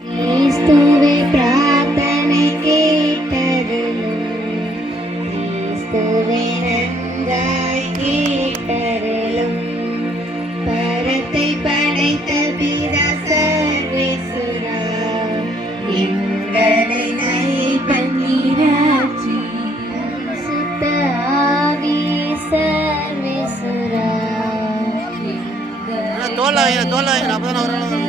கிறிஸ்துவே பிரார்த்தனை கேட்டருளும், கிறிஸ்துவே நன்றாய் கேட்டருளும். பரத்தை படைத்த பிதா சர்வேசுரா, எங்களை நைபன்னிராட்சி சுத்த ஆவி சர்வேசுரா, தோல்ல அப்பதான் வரணும்.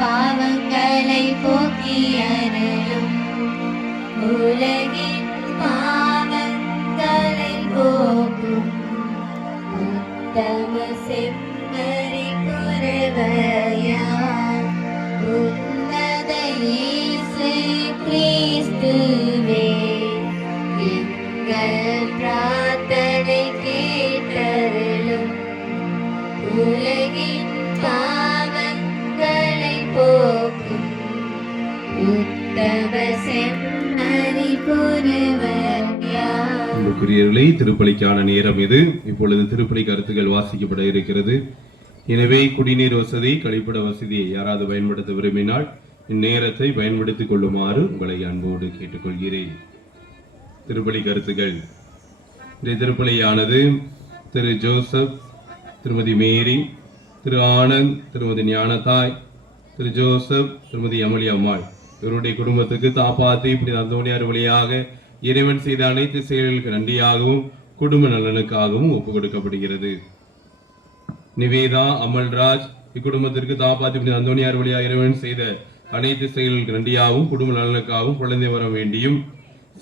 பாவங்களை போக்கி அருளும், உலகின் பாவங்களை போக்கும் உத்தம செம்மறி குருவையா, உன்னத இயேசு கிறிஸ்துவே, எங்கள் பிரார்த்தனை கேட்டருளும், உலகின் பாவங்களை போக்கும் உத்தம செம்மறி குருவையா. அன்புக்குரியவர்களே, திருப்பலிக்கான நேரம் இது. இப்பொழுது திருப்பலி கருத்துக்கள் வாசிக்கப்பட இருக்கிறது. எனவே குடிநீர் வசதி, கழிப்பிட வசதியை யாராவது பயன்படுத்த விரும்பினால் இந்நேரத்தை பயன்படுத்திக் கொள்ளுமாறு உங்களை அன்போடு கேட்டுக்கொள்கிறேன். திருப்பலி கருத்துக்கள். இந்த திருப்பலியானது திரு ஜோசப், திருமதி மேரி, திரு ஆனந்த், திருமதி ஞானதாய், திரு ஜோசப், திருமதி அமளி அம்மாள் இவருடைய குடும்பத்துக்கு தாப்பாத்தி இப்படி அந்தோணியார் வழியாக இறைவன் செய்த அனைத்து செயல்களுக்கு நன்றியாகவும் குடும்ப நலனுக்காகவும் ஒப்புக் கொடுக்கப்படுகிறது. நிவேதா அமல்ராஜ் இக்குடும்பத்திற்கு தாப்பாத்தி இப்படி அந்தோணியார் வழியாக இறைவன் செய்த அனைத்து செயல்களுக்கு நன்றியாகவும் குடும்ப நலனுக்காகவும் குழந்தை வர வேண்டியும்,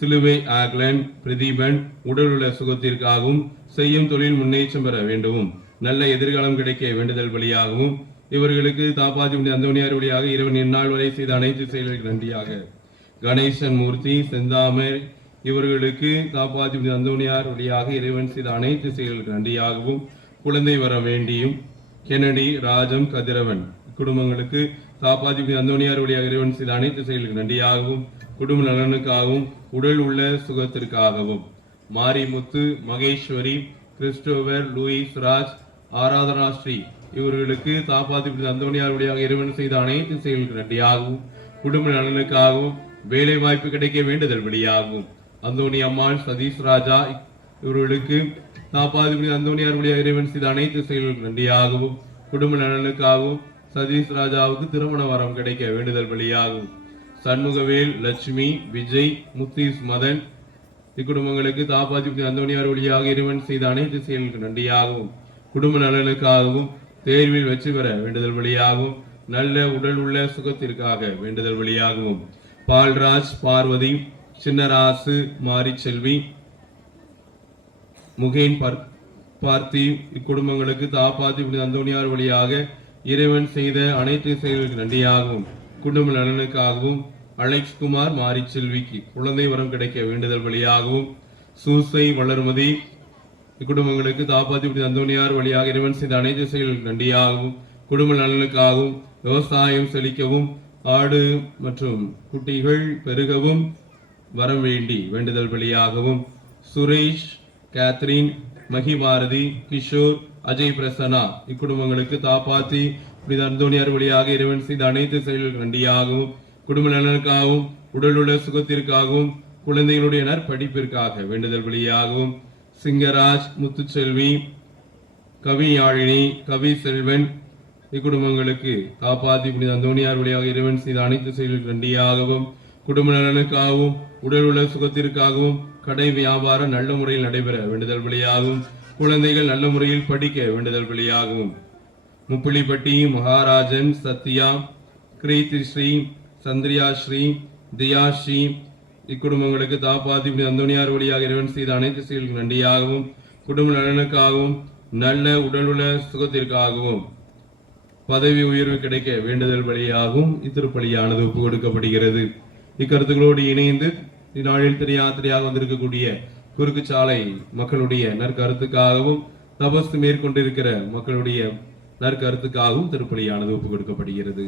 சிலுவை ஆக்லன் பிரதீபன் உடல் உள்ள சுகத்திற்காகவும் செய்யும் தொழில் முன்னேற்றம் பெற வேண்டவும் நல்ல எதிர்காலம் கிடைக்க வேண்டுதல் வழியாகவும் இவர்களுக்கு தாப்பாத்தி அந்தோணியார் வழியாக இறைவன் இந்நாள் வரை செய்த அனைத்து செயல்களுக்கு நன்றியாக கணேசன் மூர்த்தி, செந்தாமர் இவர்களுக்கு தாப்பாத்தி அந்தோணியார் வழியாக இறைவன் செய்த அனைத்து செயல்களுக்கு நன்றியாகவும் குழந்தை வர வேண்டியும், கெனடி, ராஜம், கதிரவன் குடும்பங்களுக்கு தாப்பாத்தி அந்தோணியார் வழியாக இறைவன் செய்த அனைத்து செயல்களுக்கு நன்றியாகவும் குடும்ப நலனுக்காகவும் உடல் உள்ள சுகத்திற்காகவும், மாரிமுத்து, மகேஸ்வரி, கிறிஸ்டோபர், லூயிஸ் ராஜ், ஆராதனா ஸ்ரீ இவர்களுக்கு தாப்பாத்தி அந்தோணியார் வழியாக இறைவன் செய்த அனைத்து செயல்களுக்கு நன்றியாகவும் குடும்ப நலனுக்காகவும் வேலை வாய்ப்பு கிடைக்க வேண்டுதல் வழியாகவும் அந்தோணி அம்மாள் சதீஷ் ராஜா இவர்களுக்கு தாப்பாதிபதி அந்தோணியார் வழியாக இறைவன் செய்த அனைத்து செயல்கள் நன்றியாகவும் குடும்ப நலனுக்காகவும் சதீஷ் ராஜாவுக்கு திருமண வரம் கிடைக்க வேண்டுதல் வழியாகவும் சண்முகவேல் லட்சுமி விஜய் முத்தீஸ் மதன் இக்குடும்பங்களுக்கு தாப்பாதிபதி அந்தோணியார் வழியாக இறைவன் செய்த அனைத்து செயல்களுக்கு நன்றியாகவும் குடும்ப நலனுக்காகவும் தேர்வில் வெற்றி பெற வேண்டுதல் வழியாகவும் நல்ல உடல் உள்ள சுகத்திற்காக வேண்டுதல் வழியாகவும் பால்ராஜ் பார்வதி சின்னராசு மாரி செல்வி முகேன் பார்த்தி இக்குடும்பங்களுக்கு தாப்பாதிபதி அந்தோணியார் வழியாக இறைவன் செய்த அனைத்து செயல்களுக்கு நன்றியாகவும் குடும்ப நலனுக்காகவும் அலெக்ஸ் குமார் மாரி செல்விக்கு குழந்தை வரம் கிடைக்க வேண்டுதல் வழியாகவும் சூசை வளர்மதி இக்குடும்பங்களுக்கு தாப்பாதிபதி அந்தோணியார் வழியாக இறைவன் செய்த அனைத்து செயல்களுக்கு நன்றியாகவும் குடும்ப நலனுக்காகவும் விவசாயம் செழிக்கவும் ஆடு மற்றும் குட்டிகள் பெருகவும் வரம் வேண்டி வேண்டுதல் வழியாகவும் சுரேஷ் கேத்ரின் மகிபாரதி கிஷோர் அஜய் பிரசன்னா இக்குடும்பங்களுக்கு தாப்பாத்தி அந்தோணியார் வழியாக இறைவன் செய்த அனைத்து செயல்களுக்கு நன்றியாகவும் குடும்ப நலனுக்காகவும் உடலுள்ள சுகத்திற்காகவும் குழந்தைகளுடைய நற்படிப்பிற்காக வேண்டுதல் வழியாகவும் சிங்கராஜ் முத்துச்செல்வி கவியாழினி கவி செல்வன் இக்குடும்பங்களுக்கு காப்பாத்தி புனித அந்தோணியார் வழியாக இறைவன் செய்த அனைத்து செயல்களுக்கு நன்றியாகவும் குடும்ப நலனுக்காகவும் உடல் உள்ள சுகத்திற்காகவும் கடை வியாபாரம் நல்ல முறையில் நடைபெற வேண்டுதல் வழியாகவும் குழந்தைகள் நல்ல முறையில் படிக்க வேண்டுதல் வழியாகவும் முப்பிலிப்பட்டி மகாராஜன் சத்யா கிரீத்தி ஸ்ரீ சந்திரியா ஸ்ரீ தியாஸ்ரீ இக்குடும்பங்களுக்கு தாப்பாத்தி அந்தோணியார் வழியாக இறைவன் செய்த அனைத்து செயல்களுக்கு நன்றியாகவும் குடும்ப நலனுக்காகவும் நல்ல உடலுள்ள சுகத்திற்காகவும் பதவி உயர்வு கிடைக்க வேண்டுதல் வழியாகவும் இத்திருப்பலியானது ஒப்புக் கொடுக்கப்படுகிறது. இக்கருத்துக்களோடு இணைந்து இந்நாளில் யாத்திரையாக வந்திருக்கக்கூடிய குறுக்கு சாலை மக்களுடைய நற்கருத்துக்காகவும் தபசு மேற்கொண்டிருக்கிற மக்களுடைய நற்கருத்துக்காகவும் திருப்பலியானது ஒப்புக் கொடுக்கப்படுகிறது.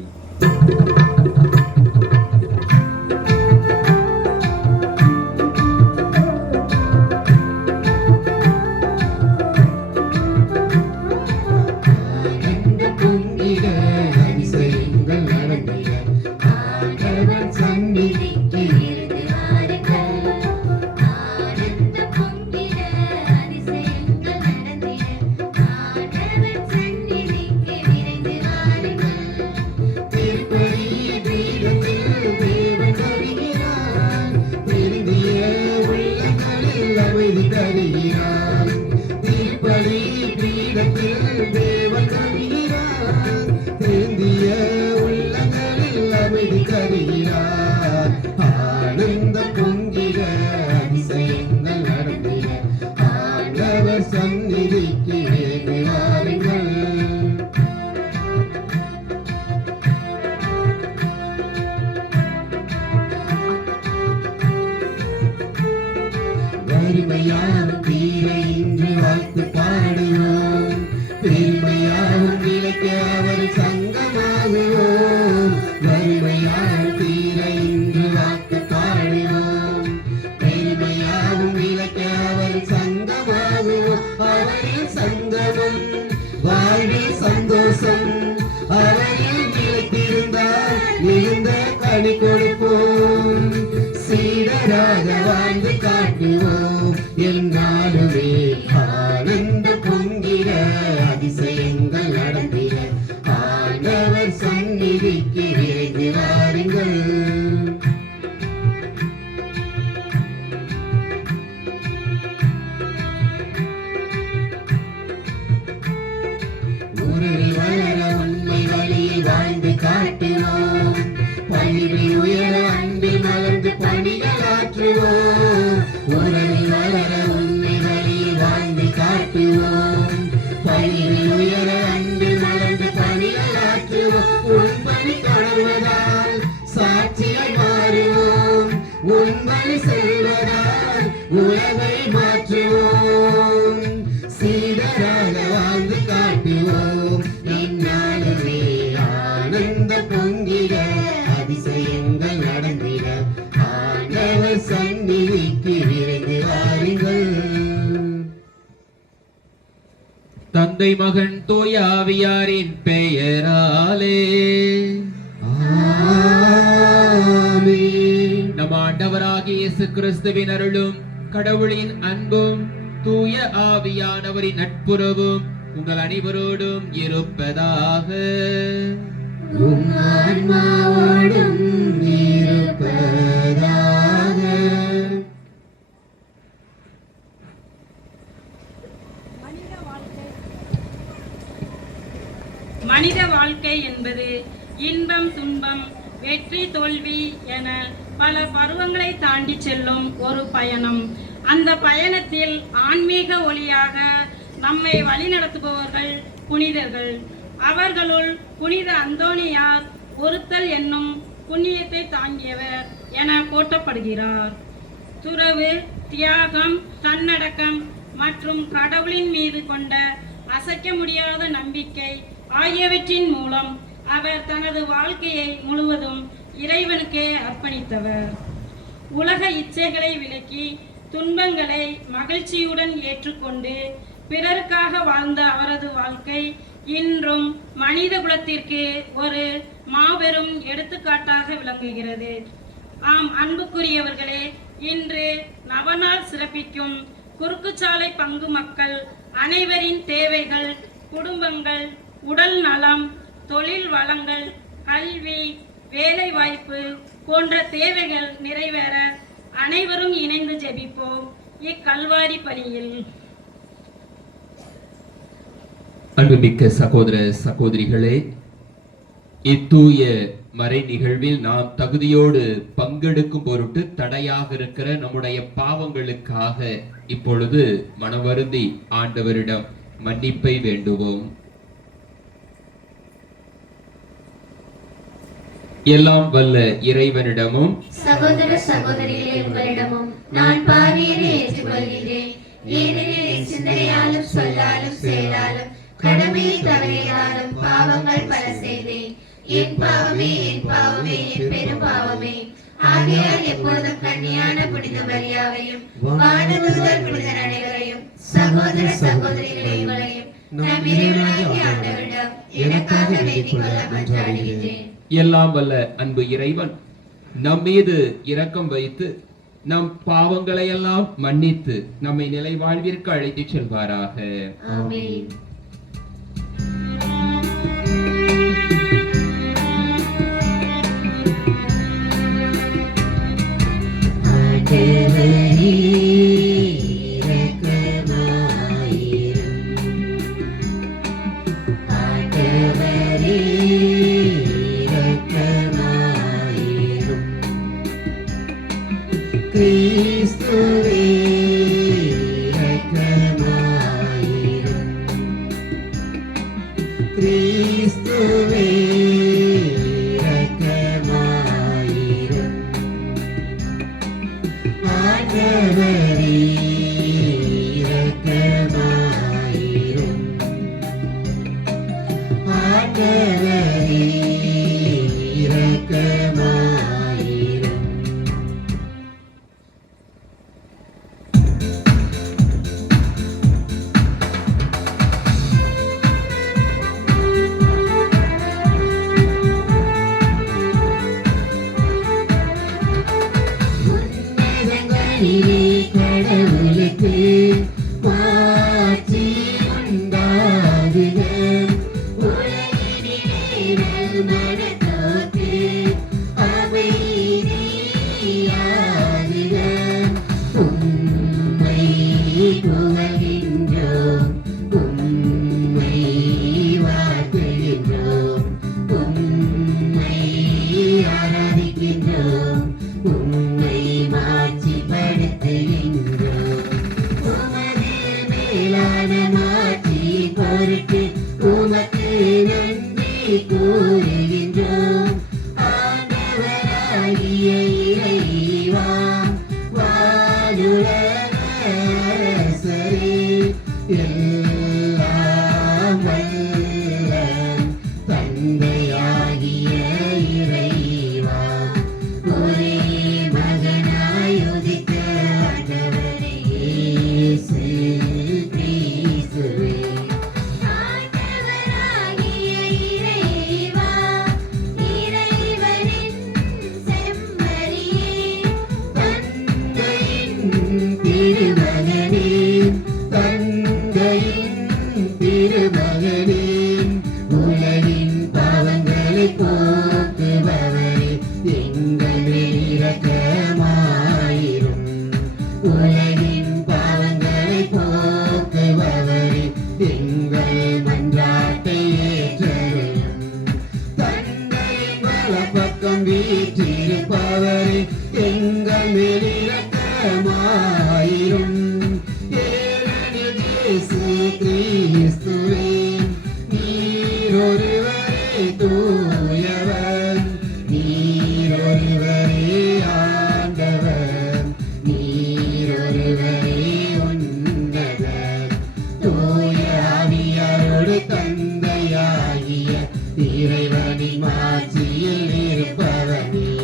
தந்தை மகன் தூய ஆவியாரின் பெயராலே ஆமென். ஆண்டவராகிய இயேசு கிறிஸ்துவின் அருளும் கடவுளின் அன்பும் தூய ஆவியானவரின் நட்புறவும் உங்கள் அனைவரோடும் இருப்பதாக. உம் ஆன்மாவோடும் இருப்பதாக. மனித வாழ்க்கை என்பது இன்பம் துன்பம் வெற்றி தோல்வி என பல பருவங்களை தாண்டி செல்லும் ஒரு பயணம். அந்த பயணத்தில் ஆன்மீக ஒளியாக நம்மை வழிநடத்துபவர்கள் புனிதர்கள். அவர்களுள் புனித அந்தோனியார் ஒருத்தல் என்னும் புண்ணியத்தை தாங்கியவர் என போற்றப்படுகிறார். துறவு, தியாகம், தன்னடக்கம் மற்றும் கடவுளின் மீது கொண்ட அசைக்க முடியாத நம்பிக்கை ஆகியவற்றின் மூலம் அவர் தனது வாழ்க்கையை முழுவதும் இறைவனுக்கே அர்ப்பணித்தவர். உலக இச்சைகளை விலக்கி துன்பங்களை மகிழ்ச்சியுடன் ஏற்றுக்கொண்டு பிறருக்காக வாழ்ந்த அவரது வாழ்க்கை இன்றும் மனித குலத்திற்கு ஒரு மாபெரும் எடுத்துக்காட்டாக விளங்குகிறது. ஆம் அன்புக்குரியவர்களே, இன்று நவநாள் சிறப்பிக்கும் குறுக்குச்சாலை பங்கு மக்கள் அனைவரின் தேவைகள், குடும்பங்கள், உடல் நலம், தொழில் வளங்கள், கல்வி, வேலை வாய்ப்பு போன்ற தேவைகள் நிறைவேற அனைவரும் இணைந்து ஜெபிப்போம் இக்கல்வாரி பணியில். அன்புமிக்க சகோதர சகோதரிகளே, இத்தூய மறை நிகழ்வில் நாம் தகுதியோடு பங்கெடுக்கும் பொருட்டு தடையாக இருக்கிற நம்முடைய பாவங்களுக்காக இப்பொழுது மனவருந்தி ஆண்டவரிடம் மன்னிப்பை வேண்டுவோம். எல்லாம் வல்ல இறைவனிடமும் சகோதர சகோதரிகளே, உங்களிடமும் நான் பாவியனை ஏற்றுக்கொள்கிறேன். ஏனெனில் சிந்தனையாலும் சொல்லாலும் செயலாலும் கடமையை தவறினாலும் பாவங்கள் பல செய்தேன். என் பாவமே, என் பாவமே, என் பெரும் பாவமே. ஆகையால் எப்பொழுதும் கன்னியான புனித மரியாவையும் வானதூதர் புனிதர் அனைவரையும் சகோதர சகோதரிகளை உங்களையும் நம் இறைவனாகிய ஆண்டவரிடம் எனக்காக வேண்டிக் கொள்ள மன்றாடுகிறேன். எல்லாம் வல்ல அன்பு இறைவன் நம் மீது இரக்கம் வைத்து நம் பாவங்களை எல்லாம் மன்னித்து நம்மை நிலை வாழ்விற்கு அழைத்து செல்வாராக. ஆமென். கிறிஸ்துவே இரக்கமாயிரும். கிறிஸ்துவே இரக்கமாயிரும். ஆண்டவரே இரக்கமாயிரும். ஆண்டவரே இரக்கமாயிரும். கடவுளுக்கு மாட்சி உண்டாகுக. உலகினிலே நல்மனத்தோர்க்கு அமைதியாகுக. உம்மை புகழ்கின்றோம், உம்மை வாழ்த்துகின்றோம், உம்மை ஆராதிக்கின்றோம், உம்மை மாட்சிப்படுத்துகின்றோம். உமது மேலான மாட்சி பொருட்டு உமக்கு நன்றி கூறுகின்றோம். போக்குபவரே எங்கள் மேல் இரக்கமாயிரும். உலகின் பாவங்களை போக்குபவரே எங்கள் மன்றாட்டை ஏற்றருளும். தந்தையின் வலப்பக்கம் வீற்றிருப்பவரே எங்கள் மேல் இரக்கமாயிரும். ஏனெனில் இயேசு கிறிஸ்துவே நீர் ஒருவரே தூயவர், நீர் ஒருவரே ஆண்டவர், நீர் ஒருவரே உன்னதர். தூய ஆவியாரோடு தந்தையாகிய இறைவனின் மாட்சியில் இருப்பவர் நீர்.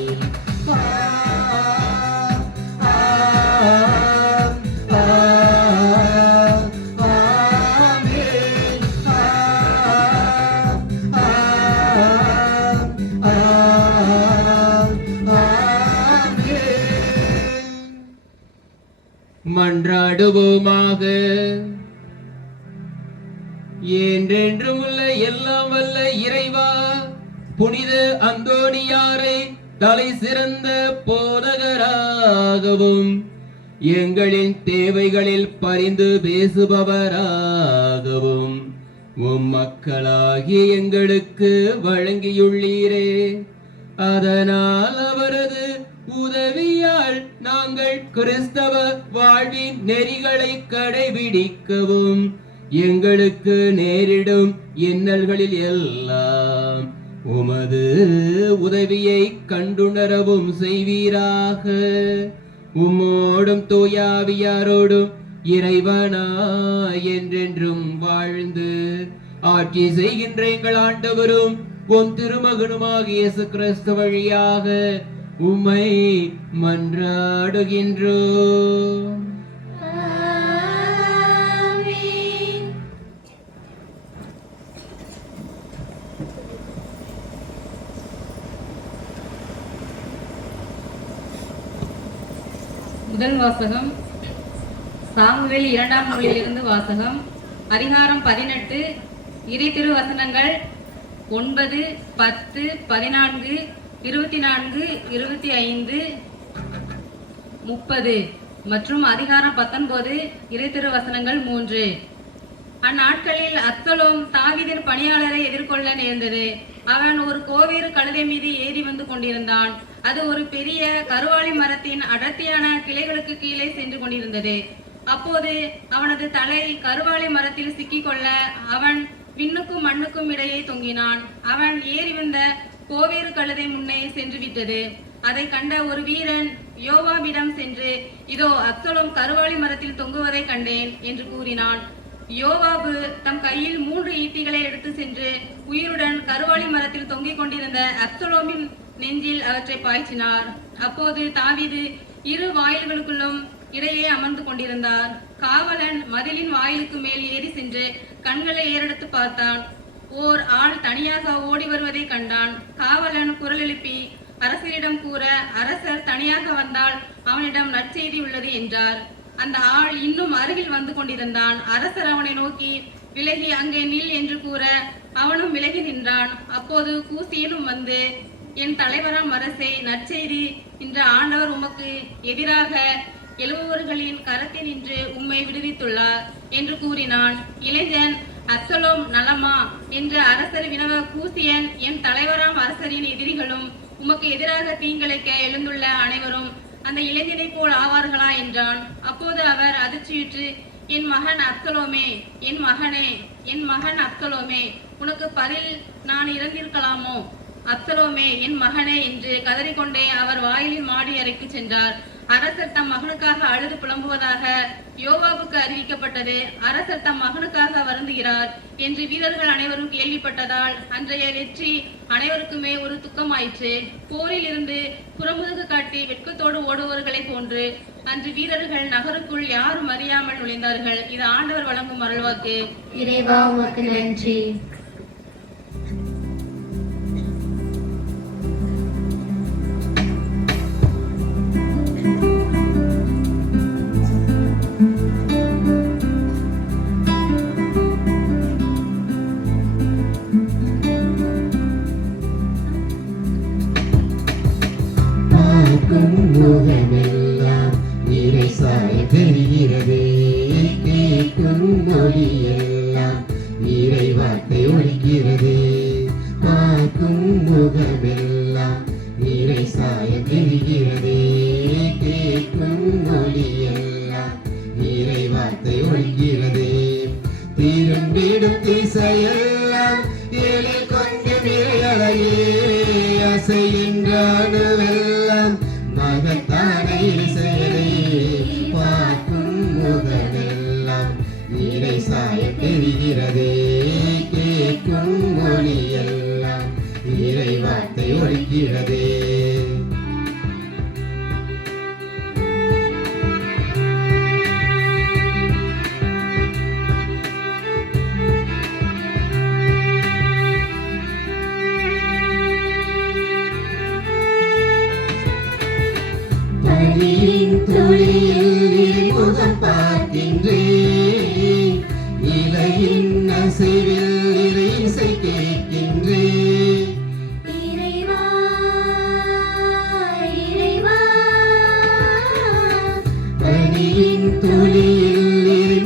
மன்றாடுவோமாக. என்றென்றும் உள்ள எல்லாம் வல்ல இறைவா, புனித அந்தோனியாரை தலை சிறந்த போதகராகவும் எங்களின் தேவைகளில் பரிந்து பேசுபவராகவும் உம் மக்களாகிய எங்களுக்கு வழங்கியுள்ளீரே. அதனால் அவரது உதவியால் நாங்கள் கிறிஸ்தவ வாழ்வின் நெறிகளை கடைபிடிக்கவும் எங்களுக்கு நேரிடும் இன்னல்களில் எல்லாம் உமது உதவியை கண்டுணரவும் செய்வீராக. உம்மோடும் தூயாவியாரோடும் இறைவனாய் என்றென்றும் வாழ்ந்து ஆட்சி செய்கின்ற எங்கள் ஆண்டவரும் உம் திருமகனுமாகிய இயேசு கிறிஸ்து வழியாக உம்மை மன்றாடுகின்றோம். ஆமென். முதல் வாசகம் சாமுவேல் 2ஆம் நூலிலிருந்து வாசகம். அதிகாரம் 18, இறை திருவசனங்கள் 9, 10, 14, 24, 25, 30 மற்றும் அதிகாரம் 19 இறை திருவசனங்கள் 3. அந்நாட்களில் அப்சலோம் தாவீதின் பணியாளரை எதிர்கொள்ள நேர்ந்தது. அவன் ஒரு கோவேறு கழுதை மீது ஏறி வந்து கொண்டிருந்தான். அது ஒரு பெரிய கருவாளி மரத்தின் அடர்த்தியான கிளைகளுக்கு கீழே சென்று கொண்டிருந்தது. அப்போது அவனது தலை கருவாளி மரத்தில் சிக்கிக்கொள்ள அவன் விண்ணுக்கும் மண்ணுக்கும் இடையே தொங்கினான். அவன் ஏறி வந்த கோவேறு கழுதை முன்னே சென்று விட்டது. அதை கண்ட ஒரு வீரன் யோவாபிடம் சென்று, இதோ அப்சலோம் கருவாளி மரத்தில் தொங்குவதை கண்டேன் என்று கூறினான். யோவாபு தம் கையில் 3 ஈட்டிகளை எடுத்து சென்று உயிருடன் கருவாளி மரத்தில் தொங்கிக் கொண்டிருந்த அப்சலோமின் நெஞ்சில் அவற்றை பாய்ச்சினார். அப்போது தாவீது 2 வாயில்களுக்குள்ளும் இடையே அமர்ந்து கொண்டிருந்தார். காவலன் மதிலின் வாயிலுக்கு மேல் ஏறி சென்று கண்களை ஏறெடுத்து பார்த்தான். ஓர் ஆள் தனியாக ஓடி வருவதை கண்டான். காவலன் குரல் எழுப்பி அரசரிடம் கூற, அரசர் தனியாக வந்தால் அவனிடம் நற்செய்தி உள்ளது என்றார். அந்த ஆள் இன்னும் அருகில் வந்து கொண்டிருந்தான். அரசர் அவனை நோக்கி விலகி அங்கே நில் என்று கூற அவனும் விலகி நின்றான். அப்போது கூசியனும் வந்து, என் தலைவராம் அரசே, நற்செய்தி, இன்று ஆண்டவர் உமக்கு எதிராக எழுபவர்களின் கரத்தில் நின்று உம்மை விடுவித்துள்ளார் என்று கூறினான். இளைஞன், அப்சலோம் நலமா என்று அரசர் வினவ, கூசியன், என் தலைவராம் அரசரின் எதிரிகளும் உமக்கு எதிராக தீங்கிழைக்க எழுந்துள்ள அனைவரும் அந்த இளைஞனை போல் ஆவார்களா என்றான். அப்போது அவர் அதிர்ச்சியுற்று, என் மகன் அப்சலோமே, என் மகனே, என் மகன் அப்சலோமே, உனக்கு பதில் நான் இறந்திருக்கலாமோ? அப்சலோமே, என் மகனே என்று கதறிக்கொண்டே அவர் வாயிலின் மாடி அறைக்கு சென்றார். அரசர் தம் மகனுக்காக அழுது புலம்புவதாக யோவாபுக்கு அறிவிக்கப்பட்டது. அரசர் தம் மகனுக்காக வருந்துகிறார் என்று வீரர்கள் அனைவரும் கேள்விப்பட்டதால் அன்றைய வெற்றி அனைவருக்குமே ஒரு துக்கமாயிற்று. போரில் இருந்து புறமுதுகு காட்டி வெட்கத்தோடு ஓடுவர்களை போன்று அன்று வீரர்கள் நகருக்குள் யாரும் அறியாமல் நுழைந்தார்கள். இது ஆண்டவர் வழங்கும் அருள்வாக்கு. இறைவா உமக்கு நன்றி. முகமெல்லாம் இறை சாயம் தெரிகிறதே. கேட்கும் மொழியெல்லாம் இறை வார்த்தை ஒழிக்கிறதே. பார்க்கும் முகமெல்லாம் இறை சாயம் தெரிகிறதே. கேட்கும் மொழியெல்லாம் இறை வார்த்தை ஒழிக்கிறதே. திரும்பிடும் திசையெல்லாம் எழில் கொஞ்சம் இறை அழகே. அசைகின்றானுவெல்லாம் மகத்தான இசையலே. பார்க்கும் முகமெல்லாம் இறை சாயம் தெரிகிறதே. கேட்கும் மொழியெல்லாம் இறை வார்த்தை ஒழிக்கிறதே. பனியின் துளியில் முகம் பார்க்கின்றேன். இலையின் அசைவில் இறை இசை கேட்கின்றேன். இறைவா இறைவா பனியின் துளியில்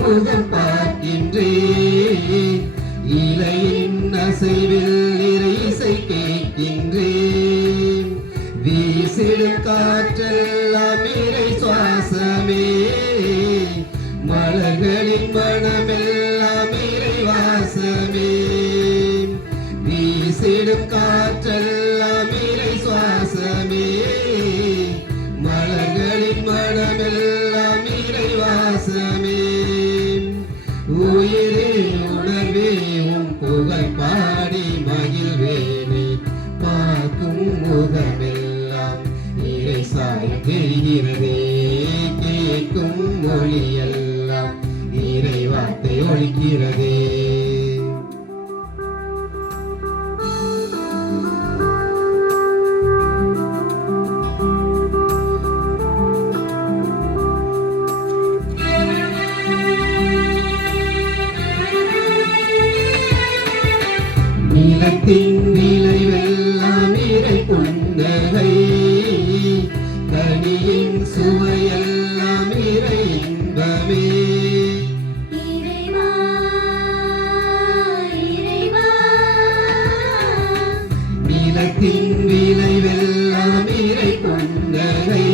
முகம் பார்க்கின்றேன். இலையின் அசைவில் இறை இசை கேட்கின்றேன். வீசிடும் காற்றெல்லாம் இறை சுவாசமே. மலர்களின் மனமெல்லாம் இறை வாசமே. வீசிடும் காற்றெல்லாம் இறை சுவாசமே. மலர்களின் மனமெல்லாம் இறை வாசமே. உயிரே உணர்வே உன் புகழ் பாடி மகிழ்வேனே. பார்க்கும் முகமெல்லாம் இறை சாயம் தெரிகிறதே. கேட்கும் மொழியெல்லாம் இறை வார்த்தை ஒழிக்கிறதே. நிலத்தின் விளைவெல்லாம் இறை புன்னகை. கனியின் சுவையெல்லாம் இறை இன்பமே. இறைவா இறைவா நிலத்தின் விளைவெல்லாம் இறை புன்னகை.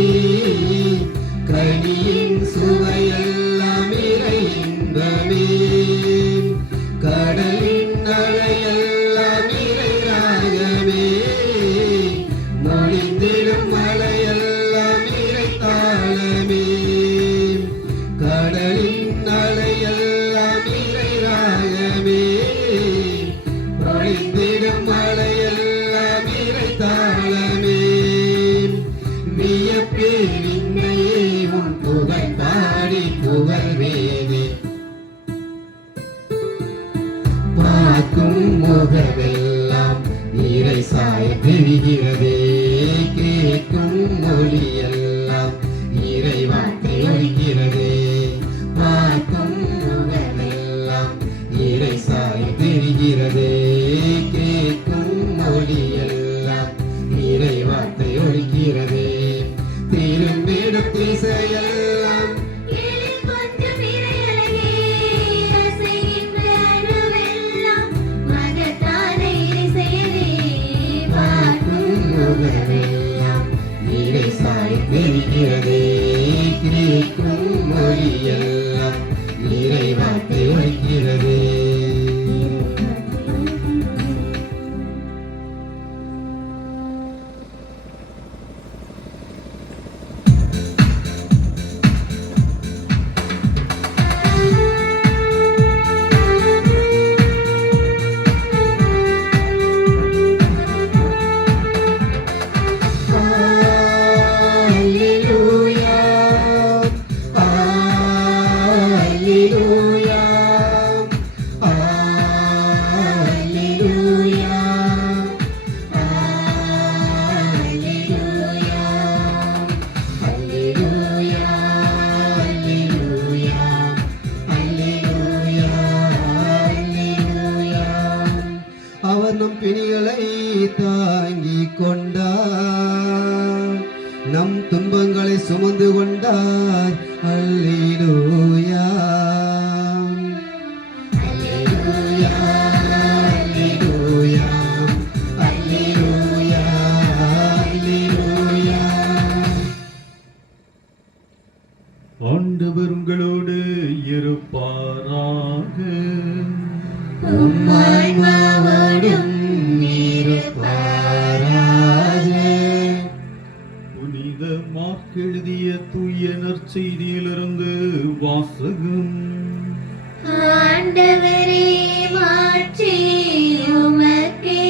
கனியின் சுவையெல்லாம் இறை இன்பமே. கடலின் அலையெல்லாம் இறை ராகமே. மொழிந்திடும் மலையெல்லாம் இறை தாளமே. கடலின் அலையெல்லாம் இறை ராகமே. மொழிந்திடும் மலையெல்லாம் இறை தாளமே. வியப்பே விண்ணையே உன் புகழ் பாடி புகழ்வேனே. பார்க்கும் முகமெல்லாம் இறை சாயம் தெரிகிறதே. கேட்கும் மொழியெல்லாம் இறை வார்த்தை ஒழிக்கிறதே. பார்க்கும் முகமெல்லாம் இறை சாயம் தெரிகிறதே. கேட்கும் மொழியெல்லாம் இறை வார்த்தை ஒழிக்கிறதே. திரும்பிடும் திசையெல்லாம் எழில் கொஞ்சம் இறை அழகே. அசைகின்ற அணுவெல்லாம் மகத்தான இறை செயலே. பார்க்கும் முகமெல்லாம் இறை சாயம் தெரிகிறதே. கேட்கும் மொழியெல்லாம் இறை வார்த்தை ஒழிக்கிறதே. அவர் நம் பிணிகளை தாங்கிக் கொண்டார். நம் துன்பங்களை சுமந்து கொண்டார். அல்லேலூயா அல்லேலூயா அல்லேலூயா அல்லேலூயா அல்லேலூயா. ஆண்டவர் உங்களோடு இருப்பாராக. உம் ஆன்மாவோடும் இருப்பாராக. புனித மார்க் எழுதிய தூய நற்செய்தியிலிருந்து வாசகம். ஆண்டவரே மாட்சி உமக்கே.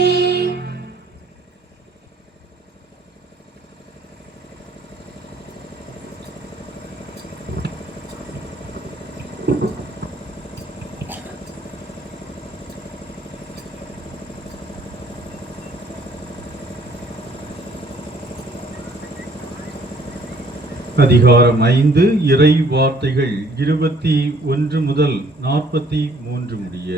அதிகாரம் 5 இறை வார்த்தைகள் 21 முதல் 43 முடிய.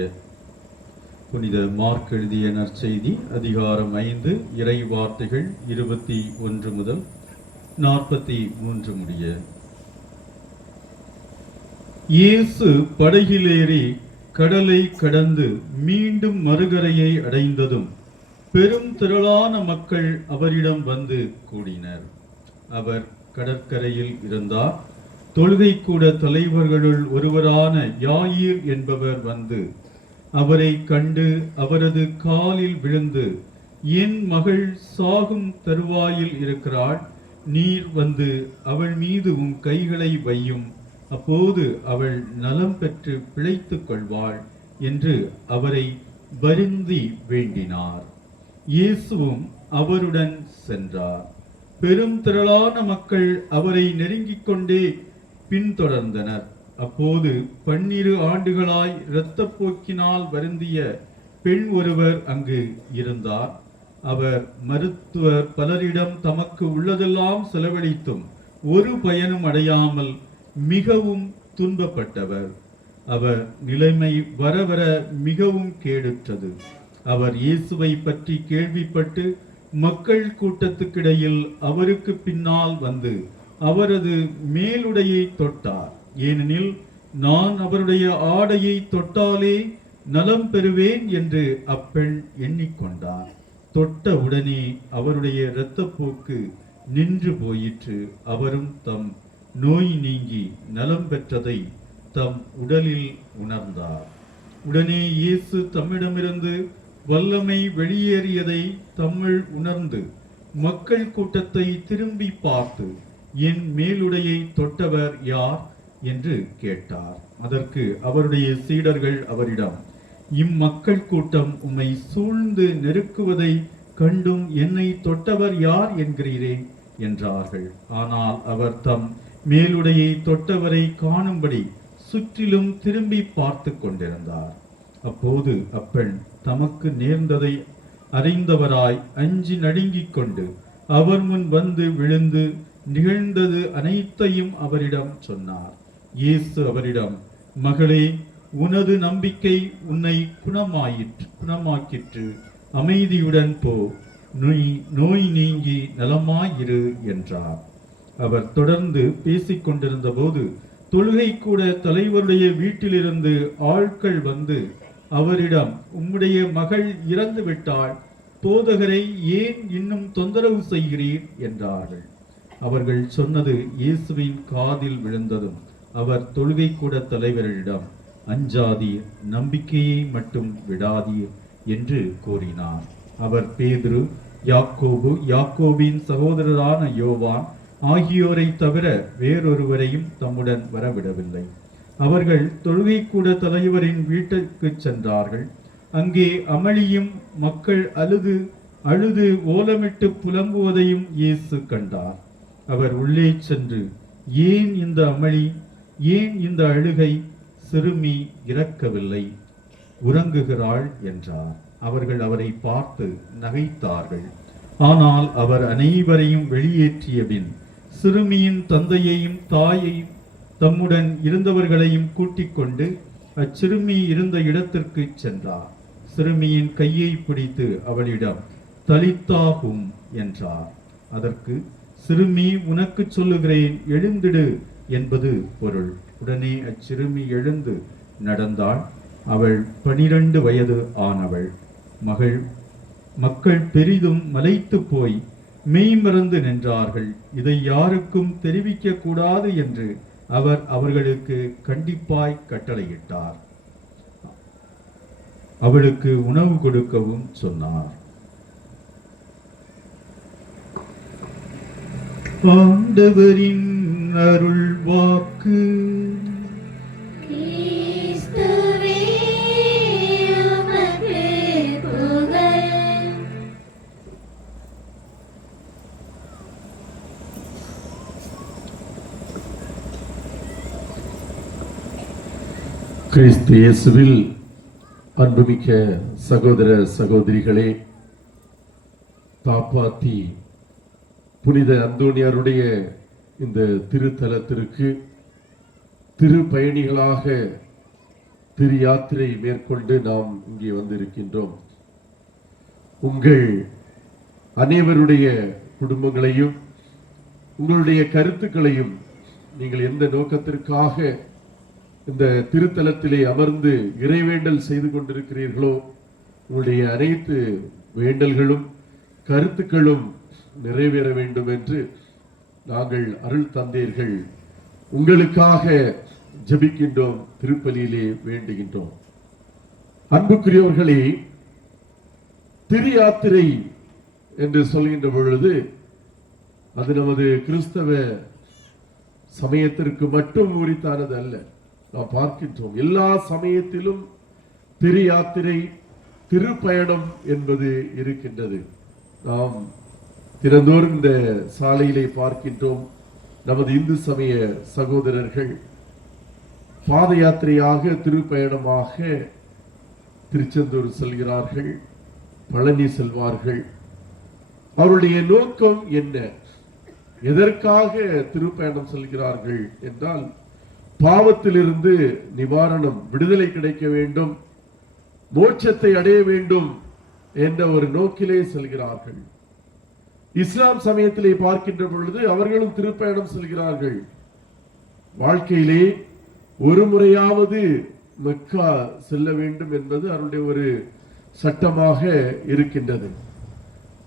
புனித மார்க் எழுதிய நற்செய்தி அதிகாரம் 5 இறை வார்த்தைகள் 21 முதல் 43 முடிய. இயேசு படகிலேறி கடலை கடந்து மீண்டும் மறுகரையை அடைந்ததும் பெரும் திரளான மக்கள் அவரிடம் வந்து கூடினர். அவர் கடற்கரையில் இருந்தார். தொழுகை கூட தலைவர்களுள் ஒருவரான யாயிர் என்பவர் வந்து அவரை கண்டு அவரது காலில் விழுந்து, என் மகள் சாகும் தருவாயில் இருக்கிறாள், நீர் வந்து அவள் மீது உம் கைகளை வையும், அப்போது அவள் நலம் பெற்று பிழைத்துக் கொள்வாள் என்று அவரை வருந்தி வேண்டினார். இயேசுவும் அவருடன் சென்றார். பெரும் திரளான மக்கள் அவரை நெருங்கிக் கொண்டே பின்தொடர்ந்தனர். அப்போது 12 ஆண்டுகளாய் இரத்தப்போக்கினால் வருந்திய பெண் ஒருவர் அங்கு இருந்தார். அவர் மருத்துவர் பலரிடம் தமக்கு உள்ளதெல்லாம் செலவழித்தும் ஒரு பயனும் அடையாமல் மிகவும் துன்பப்பட்டவர். அவர் நிலைமை வர வர மிகவும் கேடுற்றது. அவர் இயேசுவை பற்றி கேள்விப்பட்டு மக்கள் கூட்டத்துக்கிடையில் அவருக்கு பின்னால் வந்து அவரது மேலுடையை தொட்டார். ஏனெனில் நான் அவருடைய ஆடையை தொட்டாலே நலம் பெறுவேன் என்று அப்பெண் எண்ணிக்கொண்டார். தொட்ட உடனே அவருடைய இரத்தப்போக்கு நின்று போயிற்று. அவரும் தம் நோய் நீங்கி நலம் பெற்றதை தம் உடலில் உணர்ந்தார். உடனே இயேசு தம்மிடமிருந்து வல்லமை வெளியேறியதை தம்முள் உணர்ந்து மக்கள் கூட்டத்தை திரும்பி பார்த்து, என் மேலுடையை தொட்டவர் யார் என்று கேட்டார். அதற்கு அவருடைய சீடர்கள் அவரிடம், இம்மக்கள் கூட்டம் உம்மை சூழ்ந்து நெருக்குவதை கண்டும் என்னை தொட்டவர் யார் என்கிறீரே என்றார்கள். ஆனால் அவர் தம் மேலுடையை தொட்டவரை காணும்படி சுற்றிலும் திரும்பி பார்த்து கொண்டிருந்தார். அப்போது அப்பெண் தமக்கு நேர்ந்ததை அறிந்தவராய் அஞ்சி நடுங்கிக் கொண்டு அவர் முன் வந்து விழுந்து நிகழ்ந்தது அனைத்தையும் அவரிடம் சொன்னார். இயேசு அவரிடம், மகளே, உனது நம்பிக்கை உன்னை குணமாக்கிற்று, அமைதியுடன் போ, நோய் நீங்கி நலமாயிரு என்றார். அவர் தொடர்ந்து பேசிக் கொண்டிருந்த போது தொழுகை கூட தலைவருடைய வீட்டிலிருந்து ஆட்கள் வந்து அவரிடம், உம்முடைய மகள் இறந்து விட்டாள், போதகரை ஏன் இன்னும் தொந்தரவு செய்கிறீர் என்றார்கள். அவர்கள் சொன்னது இயேசுவின் காதில் விழுந்ததும் அவர் தொழுகை கூட தலைவரிடம், அஞ்சாதீர், நம்பிக்கையை மட்டும் விடாதீர் என்று கூறினார். அவர் பேதுரு, யாக்கோபு, யாக்கோபின் சகோதரரான யோவான் ஆகியோரை தவிர வேறொருவரையும் தம்முடன் வரவிடவில்லை. அவர்கள் தொழுகை கூட தலைவரின் வீட்டுக்கு சென்றார்கள். அங்கே அமளியும் மக்கள் அழுது ஓலமிட்டு புலம்புவதையும் இயேசு கண்டார். அவர் உள்ளே சென்று, ஏன் இந்த அமளி, ஏன் இந்த அழுகை, சிறுமி இறக்கவில்லை, உறங்குகிறாள் என்றார். அவர்கள் அவரை பார்த்து நகைத்தார்கள். ஆனால் அவர் அனைவரையும் வெளியேற்றிய பின் சிறுமியின் தந்தையையும் தாயையும் தம்முடன் இருந்தவர்களையும் கூட்டிக் கொண்டு அச்சிறுமி இருந்த இடத்திற்கு சென்றார். சிறுமியின் கையை பிடித்து அவளிடம், தலித்தாகும் என்றார். அதற்கு சிறுமி உனக்கு சொல்லுகிறேன், எழுந்திடு என்பது பொருள். உடனே அச்சிறுமி எழுந்து நடந்தாள். அவள் 12 வயது ஆனவள். மக்கள் பெரிதும் மலைத்து போய் மெய்மறந்து நின்றார்கள். இதை யாருக்கும் தெரிவிக்க கூடாது என்று அவர் அவர்களுக்கு கண்டிப்பாய் கட்டளையிட்டார். அவளுக்கு உணவு கொடுக்கவும் சொன்னார். ஆண்டவரின் அருள் வாக்கு. கிறிஸ்துவே உமக்கு புகழ். கிறிஸ்து இயேசுவில் அன்புமிக்க சகோதர சகோதரிகளே, தாப்பாத்தி புனித அந்தோனியாருடைய இந்த திருத்தலத்திற்கு திருப்பயணிகளாக திரு யாத்திரை மேற்கொண்டு நாம் இங்கே வந்திருக்கின்றோம். உங்கள் அனைவருடைய குடும்பங்களையும் உங்களுடைய கருத்துக்களையும் நீங்கள் எந்த நோக்கத்திற்காக இந்த திருத்தலத்திலே அமர்ந்து இறைவேண்டல் செய்து கொண்டிருக்கிறீர்களோ, உங்களுடைய அனைத்து வேண்டல்களும் கருத்துக்களும் நிறைவேற வேண்டும் என்று நாங்கள் அருள் தந்தையர்கள் உங்களுக்காக ஜெபிக்கின்றோம், திருப்பலியிலே வேண்டுகின்றோம். அன்புக்குரியவர்களே, திரு யாத்திரை என்று சொல்கின்ற பொழுது அது நமது கிறிஸ்தவ சமயத்திற்கு மட்டும் உரித்தானது அல்ல. நாம் பார்க்கின்றோம் எல்லா சமயத்திலும் திரு யாத்திரை, திருப்பயணம் என்பது இருக்கின்றது. நாம் தினந்தோறும் இந்த சாலையிலே பார்க்கின்றோம். நமது இந்து சமய சகோதரர்கள் பாத யாத்திரையாக திருப்பயணமாக திருச்செந்தூர் செல்கிறார்கள், பழனி செல்வார்கள். அவருடைய நோக்கம் என்ன? எதற்காக திருப்பயணம் செல்கிறார்கள் என்றால், பாவத்திலிருந்து நிவாரணம், விடுதலை கிடைக்க வேண்டும், மோட்சத்தை அடைய வேண்டும் என்ற ஒரு நோக்கிலே செல்கிறார்கள். இஸ்லாம் சமயத்திலே பார்க்கின்ற பொழுது அவர்களும் திருப்பயணம் செல்கிறார்கள். வாழ்க்கையிலே ஒரு முறையாவது மெக்கா செல்ல வேண்டும் என்பது அவருடைய ஒரு சட்டமாக இருக்கின்றது.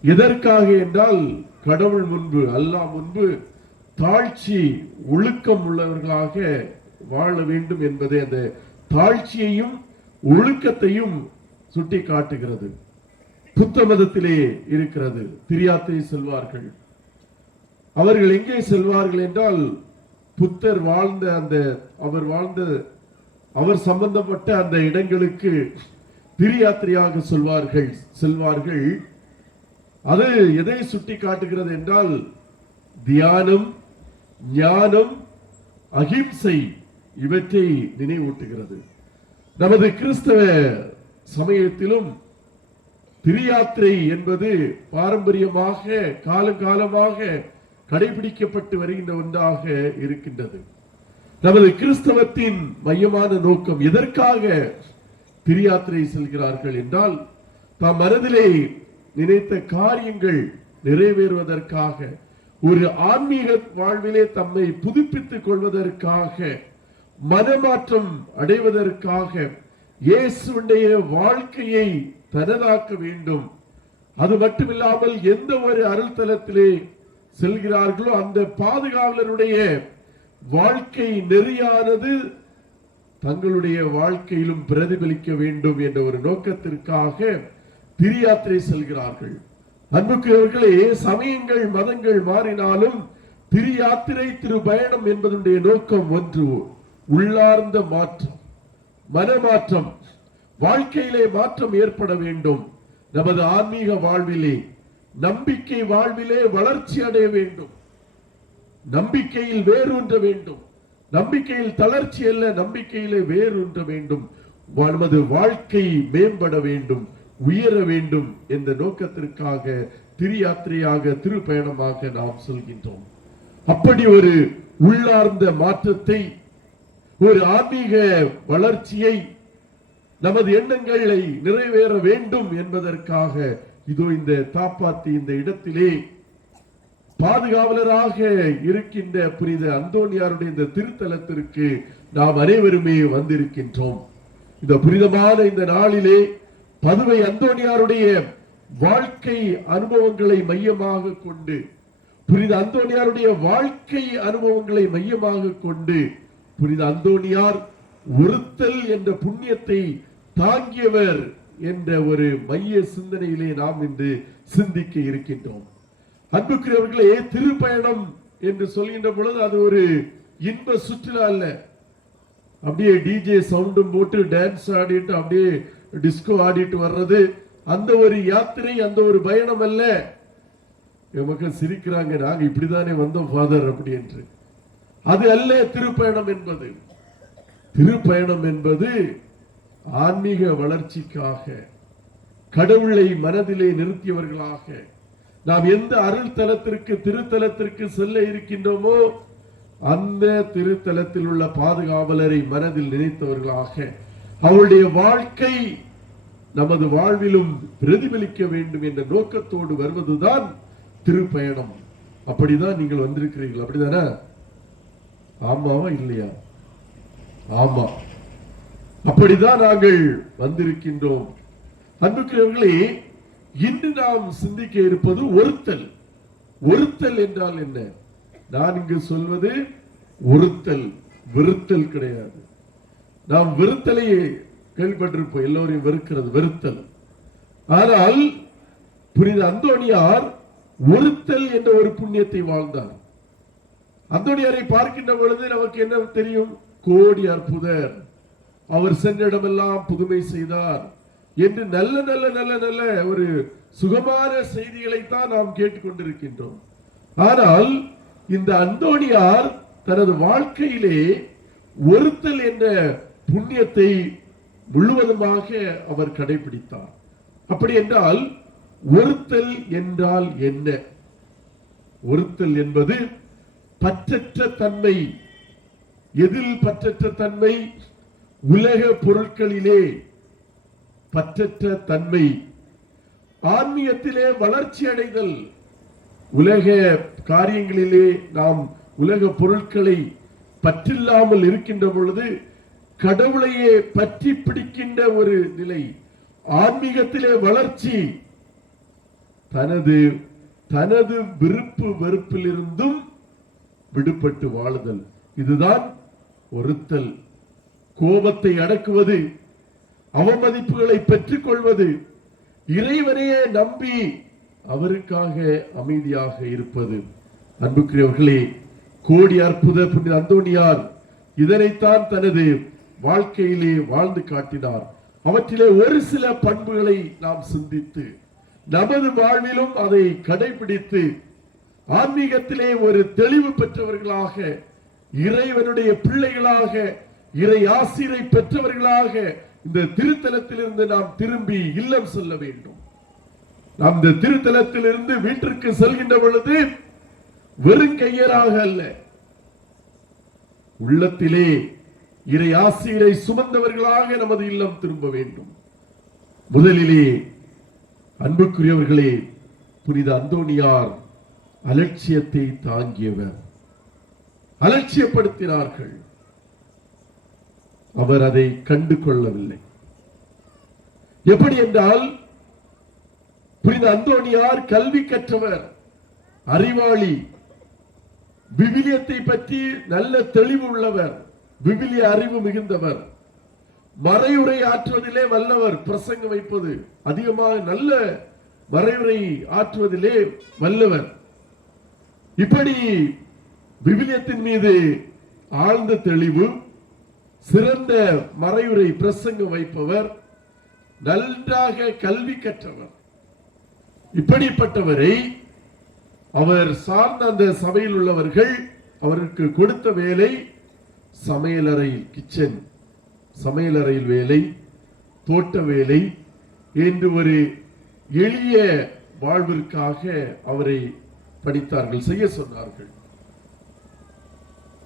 எதற்காக என்றால், கடவுள் முன்பு, அல்லாஹ் முன்பு தாழ்ச்சி ஒழுக்கம் உள்ளவர்களாக வாழ வேண்டும் என்பதை அந்த தாழ்ச்சியையும் ஒழுக்கத்தையும் சுட்டி காட்டுகிறது. புத்த மதத்திலே இருக்கிறது. திரியாத்திரை செல்வார்கள். அவர்கள் எங்கே செல்வார்கள் என்றால், புத்தர் வாழ்ந்த அவர் சம்பந்தப்பட்ட அந்த இடங்களுக்கு திரியாத்திரையாக செல்வார்கள். அது எதை சுட்டி காட்டுகிறது என்றால், தியானம், ஞானம், அகிம்சை இவற்றை நினைவூட்டுகிறது. நமது கிறிஸ்தவ சமயத்திலும் திரியாத்திரை என்பது பாரம்பரியமாக காலகாலமாக கடைபிடிக்கப்பட்டு வருகின்ற ஒன்றாக இருக்கின்றது. நமது கிறிஸ்தவத்தின் மையமான நோக்கம், எதற்காக திரியாத்திரை செல்கிறார்கள் என்றால், தாம் மனதிலே நினைத்த காரியங்கள் நிறைவேறுவதற்காக, ஒரு ஆன்மீக வாழ்விலே தம்மை புதுப்பித்துக் கொள்வதற்காக, மனமாற்றம் அடைவதற்காக, இயேசுடைய வாழ்க்கையை தனதாக்க வேண்டும். அது மட்டுமில்லாமல் எந்த ஒரு அருள் தலத்திலே செல்கிறார்களோ அந்த பாதுகாவலருடைய வாழ்க்கை நெறியானது தங்களுடைய வாழ்க்கையிலும் பிரதிபலிக்க வேண்டும் என்ற ஒரு நோக்கத்திற்காக திரியாத்திரை செல்கிறார்கள். அன்புக்குரியவர்களே, சமயங்கள் மதங்கள் மாறினாலும் திரியாத்திரை, திருப்பயணம் என்பதனுடைய நோக்கம் ஒன்று, உள்ளார்ந்த மாற்றம், மனமாற்றம், வாழ்க்கையிலே மாற்றம் ஏற்பட வேண்டும். நமது ஆன்மீக வாழ்விலே, நம்பிக்கை வாழ்விலே வளர்ச்சி அடைய வேண்டும். நம்பிக்கையில் வேரூன்ற வேண்டும். நம்பிக்கையில் தளர்ச்சி அல்ல, நம்பிக்கையிலே வேரூன்ற வேண்டும். நமது வாழ்க்கை மேம்பட வேண்டும், உயர வேண்டும் என்ற நோக்கத்திற்காக திரியாத்திரையாக, திருப்பயணமாக நாம் சொல்கின்றோம். அப்படி ஒரு உள்ளார்ந்த மாற்றத்தை, ஒரு ஆன்மீக வளர்ச்சியை, நமது எண்ணங்களை நிறைவேற வேண்டும் என்பதற்காக இதோ இந்த தாப்பாத்தி இந்த இடத்திலே பாதுகாவலராக இருக்கின்ற புனித அந்தோனியாருடைய இந்த திருத்தலத்திற்கு நாம் அனைவருமே வந்திருக்கின்றோம். இந்த புனிதமான இந்த நாளிலே பதுவை அந்தோனியாருடைய வாழ்க்கை அனுபவங்களை மையமாக கொண்டு, புனித அந்தோனியாருடைய வாழ்க்கை அனுபவங்களை மையமாக கொண்டு, புனித அந்தோனியார் ஒருத்தல் என்ற புண்ணியத்தை தாங்கியவர் என்ற ஒரு மைய சிந்தனையிலே நாம் இன்று சிந்திக்க இருக்கின்றோம். அன்புக்குரியவர்களே, திருப்பயணம் என்று சொல்கின்ற பொழுது அது ஒரு இன்ப சுற்றுலா அல்ல. அப்படியே டிஜே சவுண்டும் போட்டு டான்ஸ் ஆடிட்டு அப்படியே டிஸ்கோ ஆடிட்டு வர்றது அந்த ஒரு யாத்திரை, அந்த ஒரு பயணம் அல்ல. மக்கள் சிரிக்கிறாங்க, நாங்க இப்படித்தானே வந்தோம் ஃபாதர் அப்படி என்று. அது அல்ல திருப்பயணம் என்பது. திருப்பயணம் என்பது ஆன்மீக வளர்ச்சிக்காக, கடவுளை மனதிலே நிறுத்தியவர்களாக, நாம் எந்த அருள் தலத்திற்கு திருத்தலத்திற்கு செல்ல இருக்கின்றோமோ அந்த திருத்தலத்தில் உள்ள பாதுகாவலரை மனதில் நினைத்தவர்களாக, அவருடைய வாழ்க்கை நமது வாழ்விலும் பிரதிபலிக்க வேண்டும் என்ற நோக்கத்தோடு வருவதுதான் திருப்பயணம். அப்படிதான் நீங்கள் வந்திருக்கிறீர்கள், அப்படிதானே? ஆமாவா இல்லையா? ஆமா, அப்படிதான் நாங்கள் வந்திருக்கின்றோம். அன்புக்குரியவர்களே, இன்று நாம் சிந்திக்க இருப்பது ஒருத்தல். ஒருத்தல் என்றால் என்ன? நான் இங்கு சொல்வது ஒருத்தல், வெறுத்தல் கிடையாது. நாம் வெறுத்தலை கேள்விப்பட்டிருப்போம், எல்லோரையும் வெறுக்கிறது வெறுத்தல். ஆனால் புனித அந்தோனியார் ஒருத்தல் என்ற ஒரு புண்ணியத்தை வாழ்ந்தார். அந்தோனியாரை பார்க்கின்ற பொழுது நமக்கு என்ன தெரியும்? கோடி அற்புதர், அவர் சென்ற இடமெல்லாம் புதுமை செய்தார் என்று நல்ல நல்ல நல்ல நல்ல ஒரு சுகமான செய்திகளைத்தான் நாம் கேட்டுக்கொண்டிருக்கின்றோம். ஆனால் இந்த அந்தோனியார் தனது வாழ்க்கையிலே ஒருத்தல் என்ற புண்ணியத்தை முழுவதுமாக அவர் கடைபிடித்தார். அப்படி என்றால் ஒருத்தல் என்றால் என்ன? ஒருத்தல் என்பது பற்றற்ற தன்மை. எதில் பற்றற்ற தன்மை? உலக பொருட்களிலே பற்றற்ற தன்மை. ஆன்மீகத்திலே வளர்ச்சி அடைதல். உலக காரியங்களிலே நாம் உலக பொருட்களை பற்றில்லாமல் இருக்கின்ற பொழுது கடவுளையே பற்றி பிடிக்கின்ற ஒரு நிலை. ஆன்மீகத்திலே வளர்ச்சி. தனது விருப்பு வெறுப்பில் இருந்தும் விடுபட்டு வாழுதல். இதுதான் ஒருத்தல். கோபத்தை அடக்குவது, அவமதிப்புகளை பெற்றுக் கொள்வது, இறைவனையே நம்பி அவருக்காக அமைதியாக இருப்பது. அன்புக்குரியவர்களே, கோடி அற்புத புனித அந்தோனியார் இதனைத்தான் தனது வாழ்க்கையிலே வாழ்ந்து காட்டினார். அவற்றிலே ஒரு சில பண்புகளை நாம் சிந்தித்து நமது வாழ்விலும் அதை கடைபிடித்து ஆன்மீகத்திலே ஒரு தெளிவு பெற்றவர்களாக, இறைவனுடைய பிள்ளைகளாக, இறை ஆசிரை பெற்றவர்களாக இந்த திருத்தலத்திலிருந்து நாம் திரும்பி இல்லம் செல்ல வேண்டும். நாம் இந்த திருத்தலத்திலிருந்து வீட்டிற்கு செல்கின்ற பொழுது வெறும் கையராக அல்ல, உள்ளத்திலே இறை ஆசிரை சுமந்தவர்களாக நமது இல்லம் திரும்ப வேண்டும். முதலிலே அன்புக்குரியவர்களே, புனித அந்தோனியார் அலட்சியத்தை தாங்கியவர். அலட்சியப்படுத்தினார்கள், அவர் அதை கண்டு கொள்ளவில்லை. எப்படி என்றால், புனித அந்தோனியார் கல்வி கற்றவர், அறிவாளி, விவிலியத்தை பற்றி நல்ல தெளிவு உள்ளவர், விவிலிய அறிவு மிகுந்தவர், மறையுரை ஆற்றுவதிலே வல்லவர், பிரசங்கம் வைப்பது அதிகமாக நல்ல மறையுரை ஆற்றுவதிலே வல்லவர். இப்படி விவிலியத்தின் மீது ஆழ்ந்த தெளிவு, சிறந்த மறையுரை பிரசங்கம் வைப்பவர், நன்றாக கல்வி கற்றவர். இப்படிப்பட்டவரை அவர் சார்ந்த அந்த சபையில் உள்ளவர்கள் அவருக்கு கொடுத்த வேலை சமையலறையில், கிச்சன், சமையலறையில் வேலை, தோட்ட வேலை என்று ஒரு எளிய வாழ்விற்காக அவரை படித்தார்கள், செய்ய சொன்னார்கள்.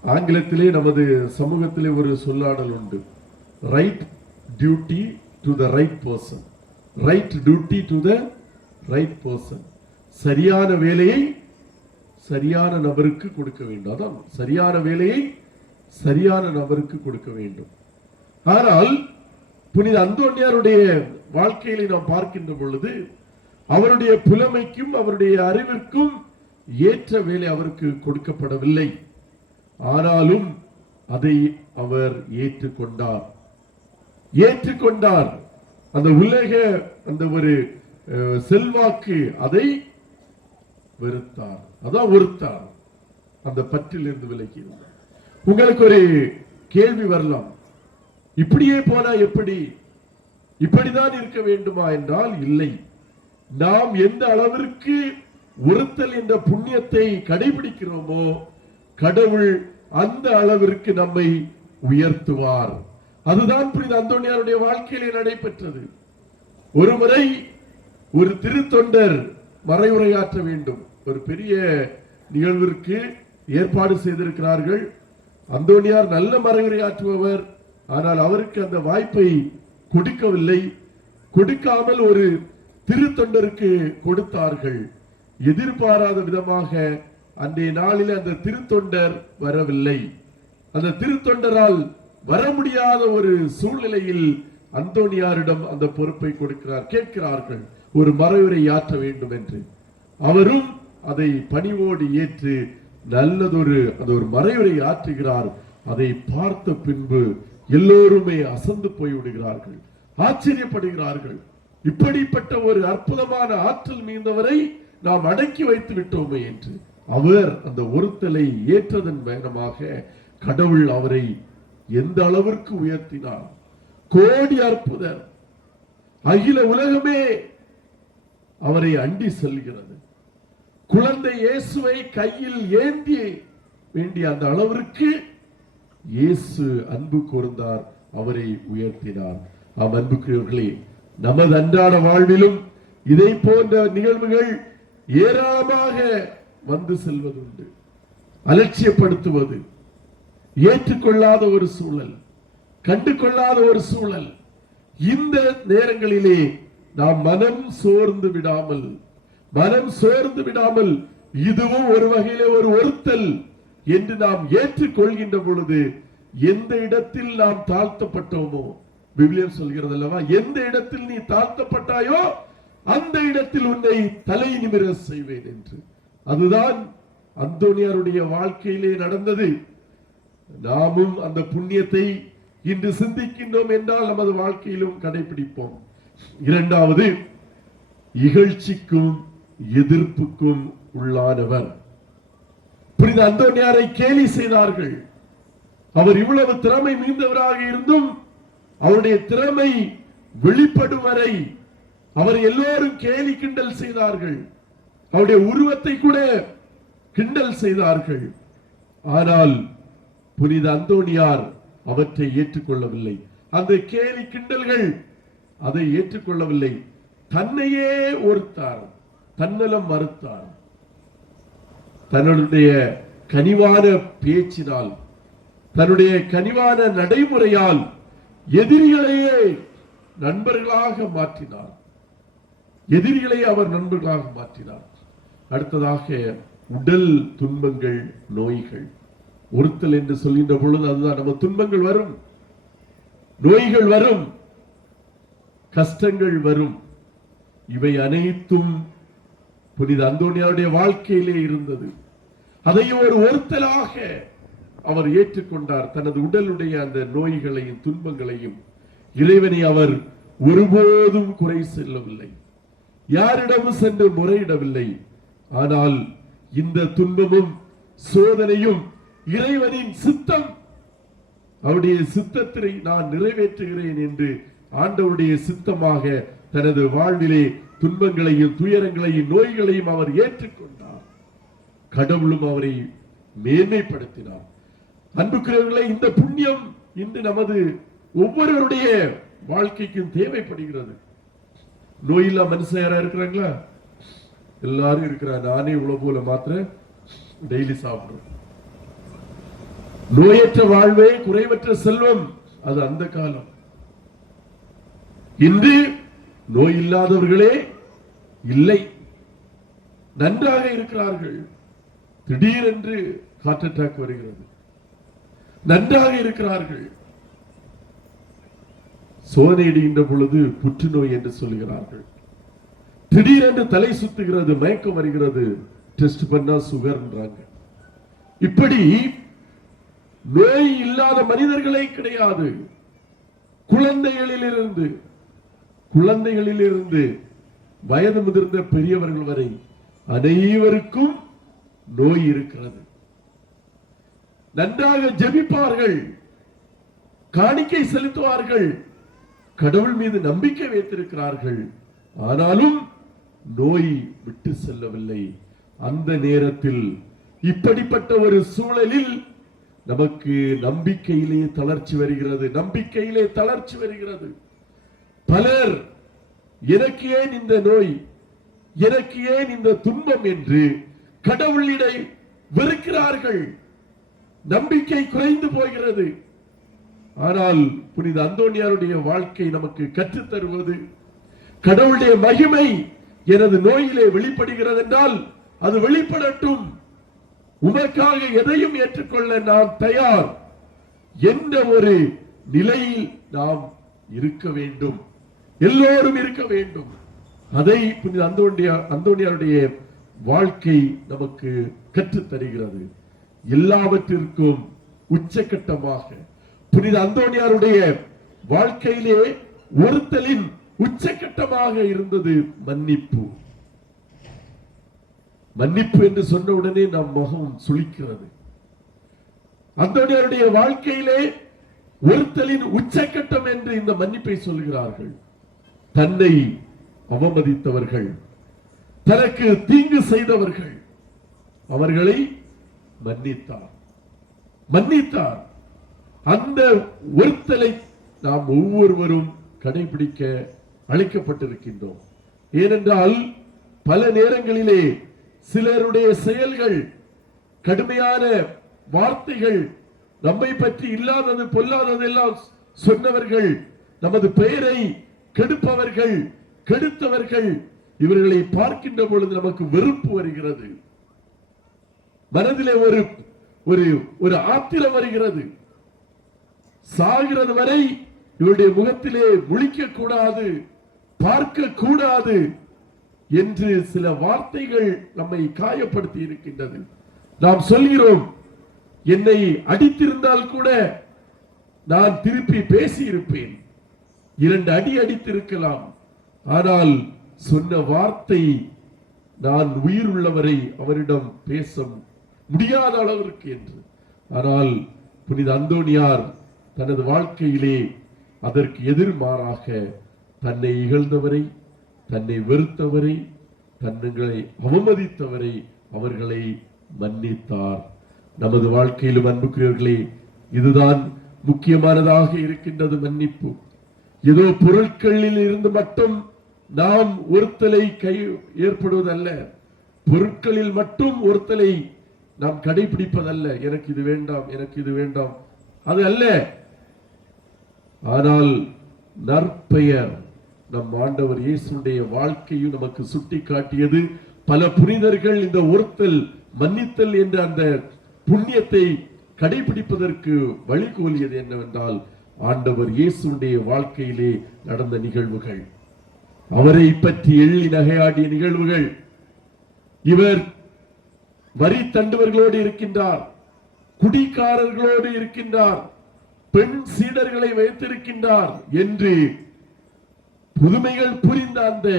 ஆங்கிலத்திலே நமது சமூகத்திலே ஒரு சொல்லாடல் உண்டு, right duty to the right person. Right duty to the right person. சரியான வேலையை சரியான நபருக்கு கொடுக்க வேண்டும். அதான் சரியான வேலையை சரியான நபருக்கு கொடுக்க வேண்டும். ஆனால் புனித அந்தோனியாருடைய வாழ்க்கையிலே நாம் பார்க்கின்ற பொழுது அவருடைய புலமைக்கும் அவருடைய அறிவிற்கும் ஏற்ற வேலை அவருக்கு கொடுக்கப்படவில்லை. ஆனாலும் அதை அவர் ஏற்றுக்கொண்டார். அந்த உலக அந்த ஒரு செல்வாக்கு அதை வெறுத்தார், அதான் ஒருத்தார். அந்த பற்றிலிருந்து விலகி இருந்தார். உங்களுக்கு ஒரு கேள்வி வரலாம், இப்படியே போனா எப்படி? இப்படிதான் இருக்க வேண்டுமா என்றால் இல்லை. நாம் எந்த அளவிற்கு ஒருத்தல் என்ற புண்ணியத்தை கடைபிடிக்கிறோமோ கடவுள் அந்த அளவிற்கு நம்மை உயர்த்துவார். அதுதான் புனித அந்தோனியாருடைய வாழ்க்கையிலே நடைபெற்றது. ஒரு முறை ஒரு திருத்தொண்டர் மறைவுரையாற்ற வேண்டும். ஒரு பெரிய நிகழ்விற்கு ஏற்பாடு செய்திருக்கிறார்கள். அந்தோனியார் நல்ல மறைவுரையாற்றுபவர், ஆனால் அவருக்கு அந்த வாய்ப்பை கொடுக்கவில்லை. கொடுக்காமல் ஒரு திருத்தொண்டருக்கு கொடுத்தார்கள். எதிர்பாராத விதமாக அன்றைய நாளில் அந்த திருத்தொண்டர் வரவில்லை. அந்த திருத்தொண்டரால் வர முடியாத ஒரு சூழ்நிலையில் அந்தோனியாரிடம் அந்த பொறுப்பை கேட்கிறார்கள் ஒரு மறைவுரை ஆற்ற வேண்டும் என்று. அவரும் அதை பணிவோடு ஏற்று நல்லதொரு அந்த ஒரு மறைவுரை ஆற்றுகிறார். அதை பார்த்த பின்பு எல்லோருமே அசந்து போய் விடுகிறார்கள், ஆச்சரியப்படுகிறார்கள். இப்படிப்பட்ட ஒரு அற்புதமான ஆற்றல் மீந்தவரை நாம் அடக்கி வைத்து விட்டோமே என்று. அவர் அந்த ஒருத்தலை ஏற்றதன் பயணமாக கடவுள் அவரை எந்த அளவிற்கு உயர்த்தினார். கோடி அற்புதர், அகில உலகமே அவரை அண்டி செல்கிறது. குழந்தை இயேசுவை கையில் ஏந்தி வேண்டிய அந்த அளவிற்கு இயேசு அன்பு கூர்ந்தார், அவரை உயர்த்தினார். அன்புக்குரியவர்களே, நமது அன்றாட வாழ்விலும் இதை போன்ற நிகழ்வுகள் ஏராளமாக வந்து செல்வதுண்டு. அலட்சியப்படுத்துவது, ஏற்றுக்கொள்ளாத ஒரு சூழல், கண்டு கொள்ளாத ஒரு சூழல். இந்த நேரங்களிலே நாம் மனம் சோர்ந்து விடாமல் இதுவும் ஒரு வகையிலே ஒரு ஒருத்தல் என்று நாம் ஏற்றுக்கொள்கின்ற பொழுது எந்த இடத்தில் நாம் தாழ்த்தப்பட்டோமோ, விவிலியம் சொல்கிறது அல்லவா, எந்த இடத்தில் நீ தாழ்த்தப்பட்டாயோ அந்த இடத்தில் உன்னை தலை நிமிர செய்வேன் என்று. அதுதான் அந்தோனியாருடைய வாழ்க்கையிலே நடந்தது. நாமும் அந்த புண்ணியத்தை இன்று சிந்திக்கின்றோம் என்றால் நமது வாழ்க்கையிலும் கடைபிடிப்போம். இரண்டாவது, இகழ்ச்சிக்கும் எதிர்ப்புக்கும் உள்ளானவர். புனித அந்தோனியாரை கேலி செய்தார்கள். அவர் இவ்வளவு திறமை மிகுந்தவராக இருந்தும் அவருடைய திறமை வெளிப்படும் வரை அவர் எல்லோரும் கேலி கிண்டல் செய்தார்கள். அவருடைய உருவத்தை கூட கிண்டல் செய்தார்கள். ஆனால் புனித அந்தோனியார் அவற்றை ஏற்றுக்கொள்ளவில்லை. அந்த கேலி கிண்டல்கள் அதை ஏற்றுக்கொள்ளவில்லை. தன்னையே ஒருத்தார், தன்னலம் மறுத்தார். தன்னுடைய கனிவான பேச்சினால், தன்னுடைய கனிவான நடைமுறையால் எதிரிகளையே நண்பர்களாக மாற்றினார். அவர் நண்பர்களாக மாற்றினார். அடுத்ததாக உடல் துன்பங்கள், நோய்கள். ஒருத்தல் என்று சொல்கின்ற பொழுது அதுதான், நம்ம துன்பங்கள் வரும், நோய்கள் வரும், கஷ்டங்கள் வரும். இவை அனைத்தும் புனித அந்தோனியாருடைய வாழ்க்கையிலே இருந்தது. அதையும் ஒரு ஒருத்தலாக அவர் ஏற்றுக்கொண்டார். தனது உடலுடைய அந்த நோய்களையும் துன்பங்களையும் இறைவனை அவர் ஒருபோதும் குறை சொல்லவில்லை, யாரிடமும் சென்று முறையிடவில்லை. ஆனால் இந்த துன்பமும் சோதனையும் இறைவனின் சித்தம், அவருடைய சித்தத்தை நான் நிறைவேற்றுகிறேன் என்று ஆண்டவருடைய சித்தமாக தனது வாழ்விலே துன்பங்களையும் துயரங்களையும் நோய்களையும் அவர் ஏற்றுக்கொண்டார். கடவுளும் அவரை மேன்மைப்படுத்தினார். அன்புக்குரியவர்களே, இந்த புண்ணியம் இன்று நமது ஒவ்வொருவருடைய வாழ்க்கைக்கும் தேவைப்படுகிறது. நோயில்லா மனுஷன் யாரா இருக்கிறாங்களா? எல்லாரும் இருக்கிறார். நானே இவ்வளவு போல மாத்திரை டெய்லி சாப்பிடுறேன். நோயற்ற வாழ்வே குறைவற்ற செல்வம், அது அந்த காலம். இன்று நோய் இல்லாதவர்களே இல்லை, நன்றாக இருக்கிறார்கள். திடீரென்று ஹார்ட் அட்டாக் வருகிறது. நன்றாக இருக்கிறார்கள், சோதனையிடுகின்ற பொழுது புற்றுநோய் என்று சொல்கிறார்கள். திடீரென்று தலை சுத்துகிறது, மயக்கம் வருகிறது, டெஸ்ட் பண்ணா சுகர்ன்றாங்க. இப்படி நோய் இல்லாத மனிதர்களே கிடையாது. குழந்தைகளிலிருந்து வயது முதிர்ந்த பெரியவர்கள் வரை அனைவருக்கும் நோய் இருக்கிறது. நன்றாக ஜெபிப்பார்கள், காணிக்கை செலுத்துவார்கள், கடவுள் மீது நம்பிக்கை வைத்திருக்கிறார்கள். ஆனாலும் நோய் விட்டு செல்லவில்லை. அந்த நேரத்தில் இப்படிப்பட்ட ஒரு சூழலில் நமக்கு நம்பிக்கையிலே தளர்ச்சி வருகிறது. பலர் எனக்கு ஏன் இந்த நோய், எனக்கு ஏன் இந்த துன்பம் என்று கடவுளிடை வெறுக்கிறார்கள். நம்பிக்கை குறைந்து போகிறது. ஆனால் புனித அந்தோனியாருடைய வாழ்க்கை நமக்கு கற்றுத் தருவது, கடவுளுடைய மகிமை எனது நோயிலே வெளிப்படுகிறது என்றால் அது வெளிப்படட்டும், உமக்காக எதையும் ஏற்றுக்கொள்ள நான் தயார் என்ற ஒரு நிலையில் நாம் இருக்க வேண்டும். எல்லோரும் இருக்க வேண்டும். அதை புனித அந்தோனியாருடைய வாழ்க்கை நமக்கு கற்றுத் தருகிறது. எல்லாவற்றிற்கும் உச்சகட்டமாக புனித அந்தோனியாருடைய வாழ்க்கையிலே ஒருத்தலின் உச்சகட்டமாக இருந்தது மன்னிப்பு. மன்னிப்பு என்று சொன்ன உடனே நம் முகம் சுளிக்கிறது. அந்தோனியாருடைய வாழ்க்கையிலே ஒருத்தலின் உச்சகட்டம் என்று இந்த மன்னிப்பை சொல்கிறார்கள். தன்னை அவமதித்தவர்கள், தனக்கு தீங்கு செய்தவர்கள், அவர்களை மன்னித்தார். அந்த ஒருத்தலை நாம் ஒவ்வொருவரும் கடைபிடிக்க அழைக்கப்பட்டிருக்கின்றோம். ஏனென்றால் பல நேரங்களிலே சிலருடைய செயல்கள், கடுமையான வார்த்தைகள், நம்மை பற்றி இல்லாதது பொல்லாதது எல்லாம் சொன்னவர்கள், நமது பெயரை கெடுப்பவர்கள், கெடுத்தவர்கள், இவர்களை பார்க்கின்ற பொழுது நமக்கு வெறுப்பு வருகிறது. மனதிலே ஒரு ஆத்திரம் வருகிறது. சாகிறது வரை இவருடைய முகத்திலே முழிக்க கூடாது, பார்க்க கூடாது என்று சில வார்த்தைகள் நம்மை காயப்படுத்தி இருக்கின்றது. நாம் சொல்கிறோம், என்னை அடித்திருந்தால் கூட நான் திருப்பி பேசி இருப்பேன், 2 அடி அடித்திருக்கலாம், ஆனால் சொன்ன வார்த்தை நான் உயிர் உள்ளவரை அவரிடம் பேச முடியாத அளவிற்கு என்று. ஆனால் புனித அந்தோனியார் தனது வாழ்க்கையிலே அதற்கு எதிர்மாறாக தன்னை இகழ்ந்தவரை, தன்னை வெறுத்தவரை, தன்னை அவமதித்தவரை அவர்களை மன்னித்தார். நமது வாழ்க்கையிலும் அன்புக்குரியவர்களே, இதுதான் முக்கியமானதாக இருக்கின்றது மன்னிப்பு. ஏதோ பொருட்களில் இருந்து மட்டும் நாம் ஒருத்தலை ஏற்படுவதல்ல, பொருட்களில் மட்டும் ஒருத்தலை நாம் கடைபிடிப்பதல்ல. எனக்கு இது வேண்டாம், எனக்கு இது வேண்டாம், அது அல்ல. ஆனால் நற்பெயர், நம் ஆண்டவர் இயேசுடைய வாழ்க்கையும் நமக்கு சுட்டி காட்டியது. பல புனிதர்கள் இந்த ஒருத்தல், மன்னித்தல் என்ற அந்த புண்ணியத்தை கடைபிடிப்பதற்கு வழிகோலியது என்னவென்றால் ஆண்டவர் இயேசுடைய வாழ்க்கையிலே நடந்த நிகழ்வுகள், அவரை பற்றி எள்ளி நகையாடிய நிகழ்வுகள். இவர் வரி தண்டுவர்களோடு இருக்கின்றார், குடிகாரர்களோடு இருக்கின்றார், பெண் சீடர்களை வைத்திருக்கின்றார் என்று புதுமைகள் புரிந்த அந்த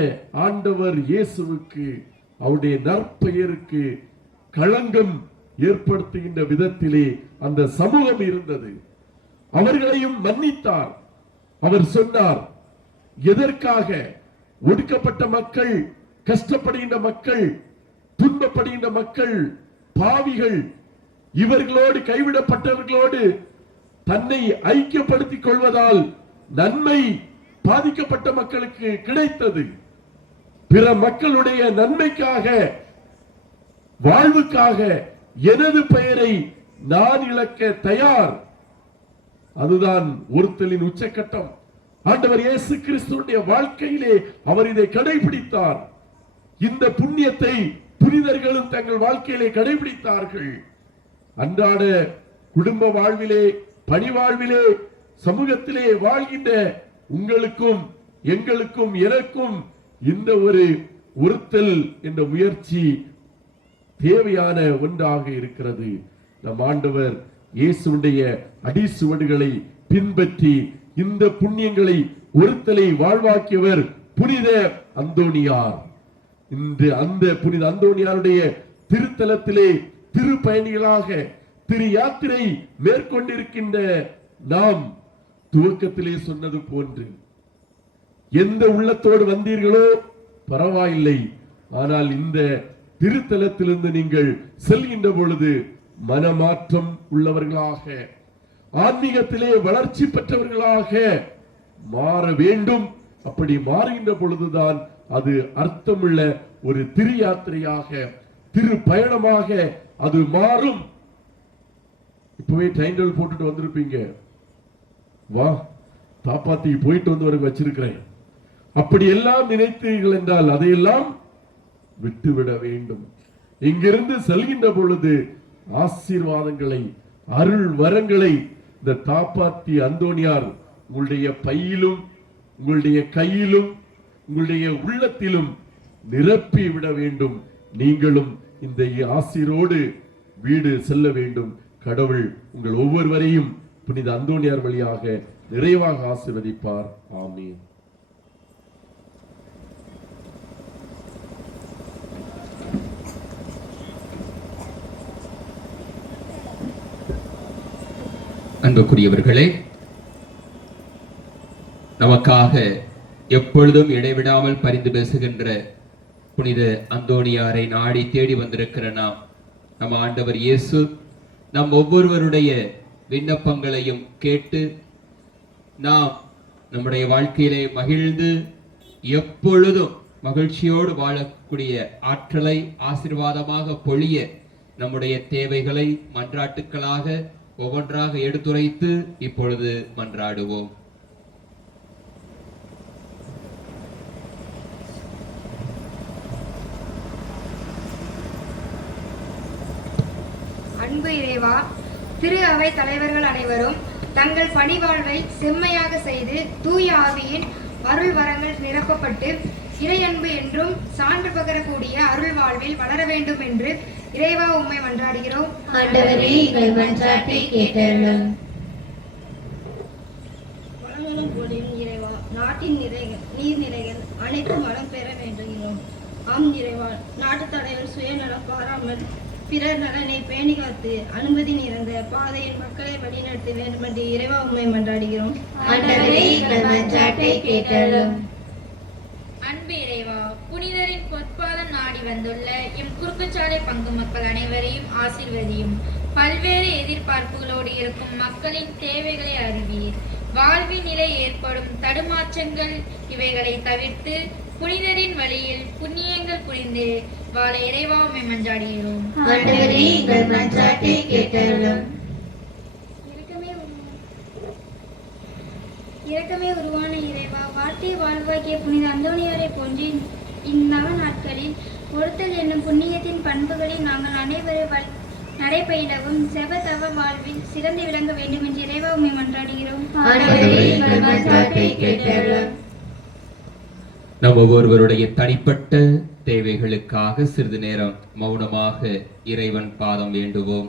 ஆண்டவர் இயேசுவுக்கு, அவருடைய நற்பெயருக்கு களங்கம் ஏற்படுத்துகின்ற விதத்திலே அந்த சமூகம் இருந்தது. அவர்களையும் மன்னித்தார். அவர் சொன்னார், எதற்காக ஒடுக்கப்பட்ட மக்கள், கஷ்டப்படுகின்ற மக்கள், துன்பப்படுகின்ற மக்கள், பாவிகள், இவர்களோடு கைவிடப்பட்டவர்களோடு தன்னை ஐக்கியப்படுத்திக் கொள்வதால் நன்மை பாதிக்கப்பட்ட மக்களுக்கு கிடைத்தது. பிற மக்களுடைய நன்மைக்காக, வாழ்வுக்காக எனது பெயரை நான் இழக்க தயார். அதுதான் ஒருத்தலின் உச்சக்கட்டம். ஆண்டவர் இயேசு கிறிஸ்துவின் வாழ்க்கையிலே அவர் இதை கடைபிடித்தார். இந்த புண்ணியத்தை புனிதர்களும் தங்கள் வாழ்க்கையிலே கடைபிடித்தார்கள். அன்றாட குடும்ப வாழ்விலே, பணி வாழ்விலே, சமூகத்திலே வாழ்கின்ற உங்களுக்கும் எங்களுக்கும் எனக்கும் இந்த ஒரு ஒருத்தல் என்ற முயற்சி தேவையான ஒன்றாக இருக்கிறது. நம் ஆண்டவர் இயேசுடைய அடிசுவடுகளை பின்பற்றி இந்த புண்ணியங்களை ஒருத்தலை வாழ்வாக்கியவர் புனித அந்தோணியார். இன்று அந்த புனித அந்தோணியாருடைய திருத்தலத்திலே திருப்பயணிகளாக திரு யாத்திரை மேற்கொண்டிருக்கின்ற நாம் துவக்கத்திலே சொன்னது போன்று எந்த உள்ளத்தோடு வந்தீர்களோ பரவாயில்லை, ஆனால் இந்த திருத்தலத்திலிருந்து நீங்கள் செல்கின்ற பொழுது மனமாற்றம் உள்ளவர்களாக, ஆன்மீகத்திலே வளர்ச்சி பெற்றவர்களாக மாற வேண்டும். அப்படி மாறுகின்ற பொழுதுதான் அது அர்த்தமுள்ள ஒரு திரு யாத்திரையாக, திரு பயணமாக அது மாறும். இப்பவே டைம் டேபிள் போட்டுட்டு வந்திருப்பீங்க, வா தாப்பாத்திக்கு போயிட்டு வந்து வரைக்கும் வச்சிருக்கிறேன். அப்படி எல்லாம் நினைத்தீர்கள் என்றால் அதையெல்லாம் விட்டுவிட வேண்டும். இங்கிருந்து செல்கின்ற பொழுது ஆசீர்வாதங்களை, அருள் வரங்களை இந்த தாப்பாத்தி அந்தோணியார் உங்களுடைய பையிலும், உங்களுடைய கையிலும், உங்களுடைய உள்ளத்திலும் நிரப்பி விட வேண்டும். நீங்களும் இந்த ஆசீரோடு வீடு செல்ல வேண்டும். கடவுள் உங்கள் ஒவ்வொருவரையும் புனித அந்தோணியார் வழியாக நிறைவாக ஆசீர்வதிப்பார். ஆமீன். அன்புக்குரியவர்களே, நமக்காக எப்பொழுதும் இடைவிடாமல் பரிந்து பேசுகின்ற புனித அந்தோணியாரை நாடி தேடி வந்திருக்கிற நாம், நம் ஆண்டவர் இயேசு நம் ஒவ்வொருவருடைய விண்ணப்பங்களையும் கேட்டு நாம் நம்முடைய வாழ்க்கையிலே மகிழ்ந்து எப்பொழுதும் மகிழ்ச்சியோடு வாழக்கூடிய ஆற்றலை ஆசீர்வாதமாக பொழிய நம்முடைய தேவைகளை மன்றாட்டுக்களாக ஒவ்வொன்றாக எடுத்துரைத்து இப்பொழுது மன்றாடுவோம். அன்பு இறைவா, திரு அவை தலைவர்கள் அனைவரும் தங்கள் பணி வாழ்வை செம்மையாக செய்து தூய ஆவியின் அருள் வரங்கள் நிரப்பப்பட்டு இறையன்பு என்றும் சான்று பகரக்கூடிய அருள் வாழ்வில் வளர வேண்டும் என்று இறைவா உம்மை மன்றாடுகிறோம். ஆண்டவரே, எங்கள் மன்றாட்டை கேட்டருளும். வளங்களும் பொழியும் இறைவா, நாட்டின் நீர்நிலைகள் அனைத்தும் வளம் பெற வேண்டுகிறோம். ஆம் இறைவா, நாட்டு தலைவர் சுயநலம் பாராமல் பிறர் நலனை பேணி காத்து அனுமதி நிறைந்த பாதையில் மக்களை வழிநடத்த வேண்டும் என்று இறைவா உம்மை மன்றாடுகிறோம். ஆண்டவரே, எங்கள் மன்றாட்டை கேட்டருளும். அன்பு இறைவா, புனிதரின் பொற்பாதம் நாடி வந்துள்ள எம் குறுக்குச்சாலை பங்கு மக்கள் அனைவரையும் ஆசீர்வதியும். பல்வேறு எதிர்பார்ப்புகளோடு இருக்கும் மக்களின் தேவைகளை அறிவீர். வாழ்வின் நிலை ஏற்படும் தடுமாற்றங்கள் இவைகளை தவிர்த்து புனிதரின் வழியில் புண்ணியங்கள் புரிந்து வாழ இறைவா உம்மை மன்றாடுகிறோம். ஆண்டவரே, எங்கள் மன்றாட்டை கேட்டருளும். இரக்கமே உருவான இறைவா, வார்த்தை வாழ்வாக்கிய புனித அந்தோணியாரை போன்று இந்நவ நாட்களில் ஒருத்தல் என்னும் புண்ணியத்தின் பண்புகளில் நாங்கள் அனைவரும் நடைபயிலவும் செப தவ வாழ்வில் சிறந்து விளங்க வேண்டும் என்று இறைவா உம்மை மன்றாடுகிறோம். ஆண்டவரே, எங்கள் மன்றாட்டை கேட்டருளும். நம் ஒவ்வொருவருடைய தனிப்பட்ட தேவைகளுக்காக சிறிது நேரம் மௌனமாக இறைவன் பாதம் வேண்டுவோம்.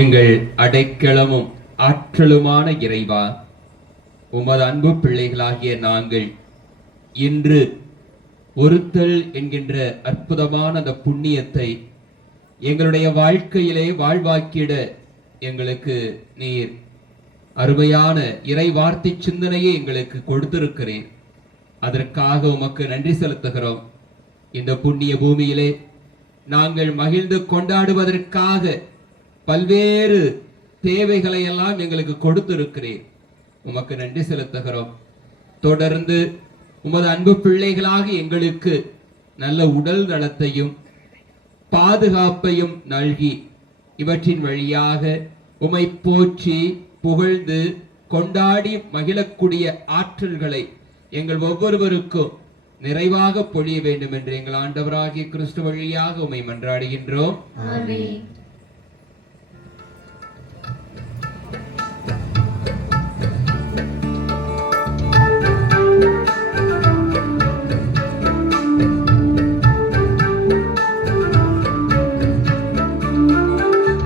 எங்கள் அடைக்கலமும் ஆற்றலுமான இறைவா, உமது அன்பு பிள்ளைகளாகிய நாங்கள் இன்று ஒருத்தல் என்கின்ற அற்புதமான அந்த புண்ணியத்தை எங்களுடைய வாழ்க்கையிலே வாழ்வாக்கிட எங்களுக்கு நீர் அருமையான இறை வார்த்தை சிந்தனையை எங்களுக்கு கொடுத்திருக்கிறேன். அதற்காக உமக்கு நன்றி செலுத்துகிறோம். இந்த புண்ணிய பூமியிலே நாங்கள் மகிழ்ந்து கொண்டாடுவதற்காக பல்வேறு தேவைகளை எல்லாம் எங்களுக்கு கொடுத்திருக்கிறேன். உமக்கு நன்றி செலுத்துகிறோம். தொடர்ந்து உமது அன்பு பிள்ளைகளாக எங்களுக்கு நல்ல உடல் நலத்தையும் பாதுகாப்பையும் நல்கி இவற்றின் வழியாக உம்மை போற்றி புகழ்ந்து கொண்டாடி மகிழக்கூடிய ஆற்றல்களை எங்கள் ஒவ்வொருவருக்கும் நிறைவாக பொழிய வேண்டும் என்று எங்கள் ஆண்டவராகிய கிறிஸ்து வழியாக உம்மை மன்றாடுகின்றோம். ஆமென்.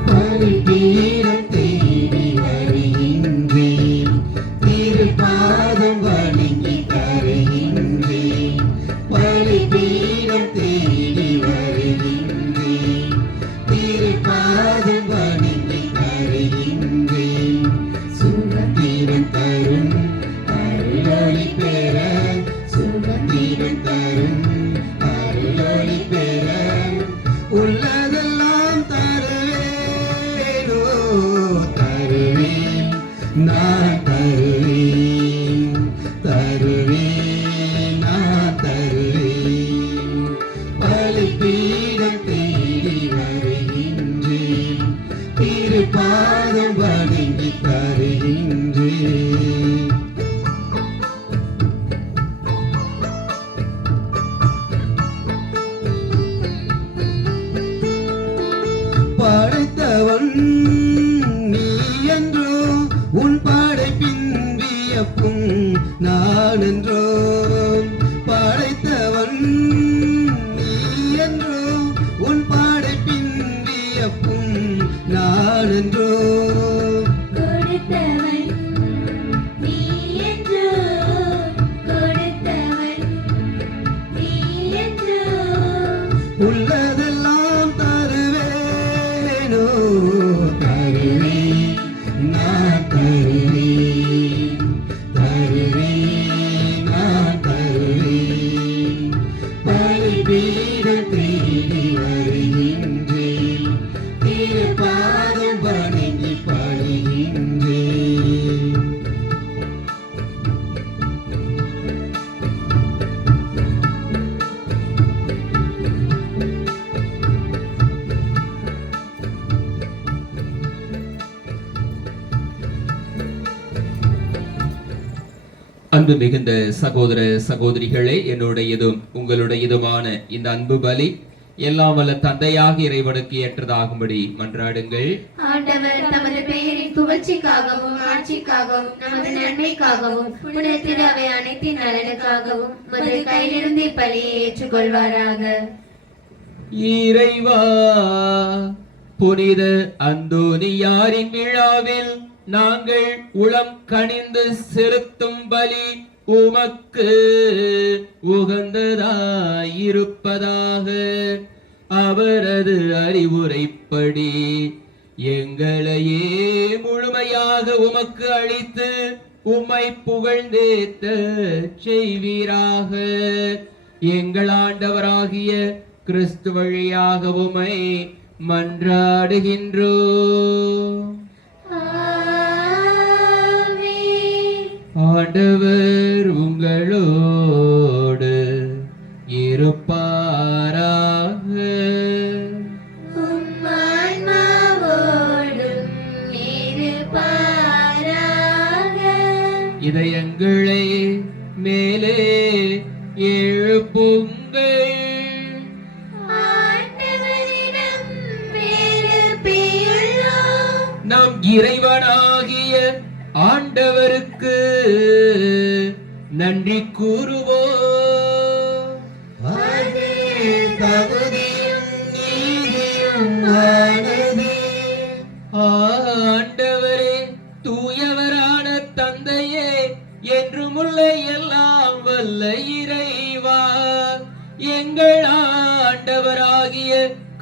பலிபீடம் தேடி வருகின்றேன், திருப்பாதம் வணங்கி தருகின்றேன். பலிபீடம் தேடி வருகின்றேன், திருப்பாதம் வணங்கி தருகின்றேன். சுகந்திரம் தரும் அருளொளி பெற, சுகந்திரம் தரும் அருளொளி பெற, உள்ளதெல்லாம் தருவேனோ தருவேன், நான் தருவேன், தருவேன், நான் தருவேன். பலிபீடம் தேடி வருகின்றேன், திருப்பாதம் வணங்கி தருகின்றேன். படைத்தவன் நீ என்றோ, உன் படைப்பின் வியப்பும் நான் என்றோ. படைத்தவன் நீ என்றோ, உன் படைப்பின் வியப்பும் நான் என்றோ. கொடுத்தவன் நீ என்றோ, கொடுத்தவன் நீ என்றோ. உள்ளதெல்லாம் தருவேனோ தருவேன், நான் தருவேன், தருவேன், நான் தருவேன். பலிபீடம் தேடி வருகின்றேன், திருப்பாதம் வணங்கி பணிகின்றேன். அன்பு மிகுந்த சகோதர சகோதரிகளே, என்னுடையதும் உங்களுடையதுமான இந்த அன்பு பலி எல்லாம் வல்ல தந்தையாக இறைவனுக்கு ஏற்றதாகும்படி மன்றாடுங்கள். ஆண்டவர் தமது பெயரின் புகழ்ச்சிக்காகவும் ஆட்சிக்காகவும் நமது நன்மைக்காகவும் புனிதத்தின் அவை அனைத்தின் நலனுக்காகவும் மது கையிலிருந்து இப்பலியை ஏற்றுக்கொள்வாராக. இறைவா, புனித அந்தோனியாரின் விழாவில் நாங்கள் உளம் கனிந்து செலுத்தும் பலி உமக்கு உகந்ததாயிருப்பதாக. அவரது அறிவுரைப்படி எங்களையே முழுமையாக உமக்கு அளித்து உம்மை புகழ்ந்தேத்த செய்வீராக. எங்கள் ஆண்டவராகிய கிறிஸ்து வழியாக உம்மை மன்றாடுகின்றோம். ஆண்டவர் உங்களோடு இருப்பாராக. உம் ஆன்மாவோடும் இருப்பாராக. இதயங்களை மேலே எழுப்புங்கள். ஆண்டவரிடம் விரும்பியுள்ளோம். நம் இறைவனாகிய ஆண்டவருக்கு நன்றி கூறுவோம். அது தகுதியும் நீதியும் ஆனதே. ஆண்டவரே, தூயவரான தந்தையே, என்றுமுள்ள எல்லாம் வல்ல இறைவா, எங்கள் ஆண்டவராகிய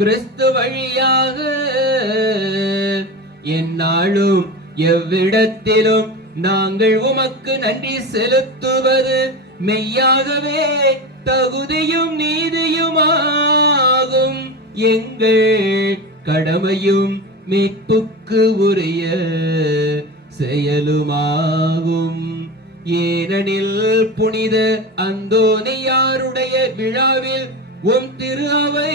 கிறிஸ்து வழியாக எந்நாளும் எவ்விடத்திலும் நாங்கள் உமக்கு நன்றி செலுத்துவது மெய்யாகவே தகுதியும் நீதியுமாகும். எங்கள் கடமையும் மீட்புக்கு உரிய செயலுமாகும். ஏனெனில் புனித அந்தோனியாருடைய விழாவில் உம் திரு அவை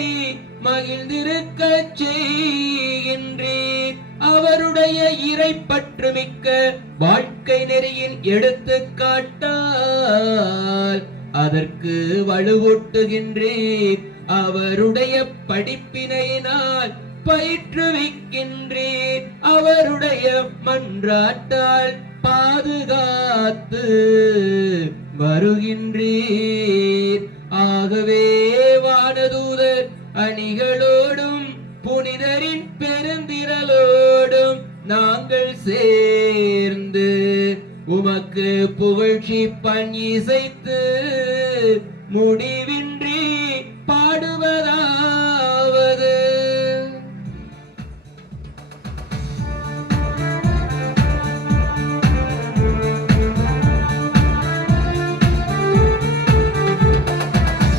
மகிழ்ந்திருக்க செய்கின்றேன். அவருடைய இறைப்பற்று மிக்க வாழ்க்கை வாழ்க்கை நெறியின் எடுத்துக்காட்டால் அதற்கு வலுவூட்டுகின்றேன். அவருடைய படிப்பினையினால் பயிற்றுவிக்கின்றேன். அவருடைய மன்றாட்டால் பாதுகாத்து வருகின்றேன். ஆகவே வானதூதர் அணிகளோடும் புனிதரின் பெருந்திரளோடும் நாங்கள் சேர்ந்து உமக்கு புகழ்ச்சி பணிசைத்து முடிவின்றி பாடுவதாவது.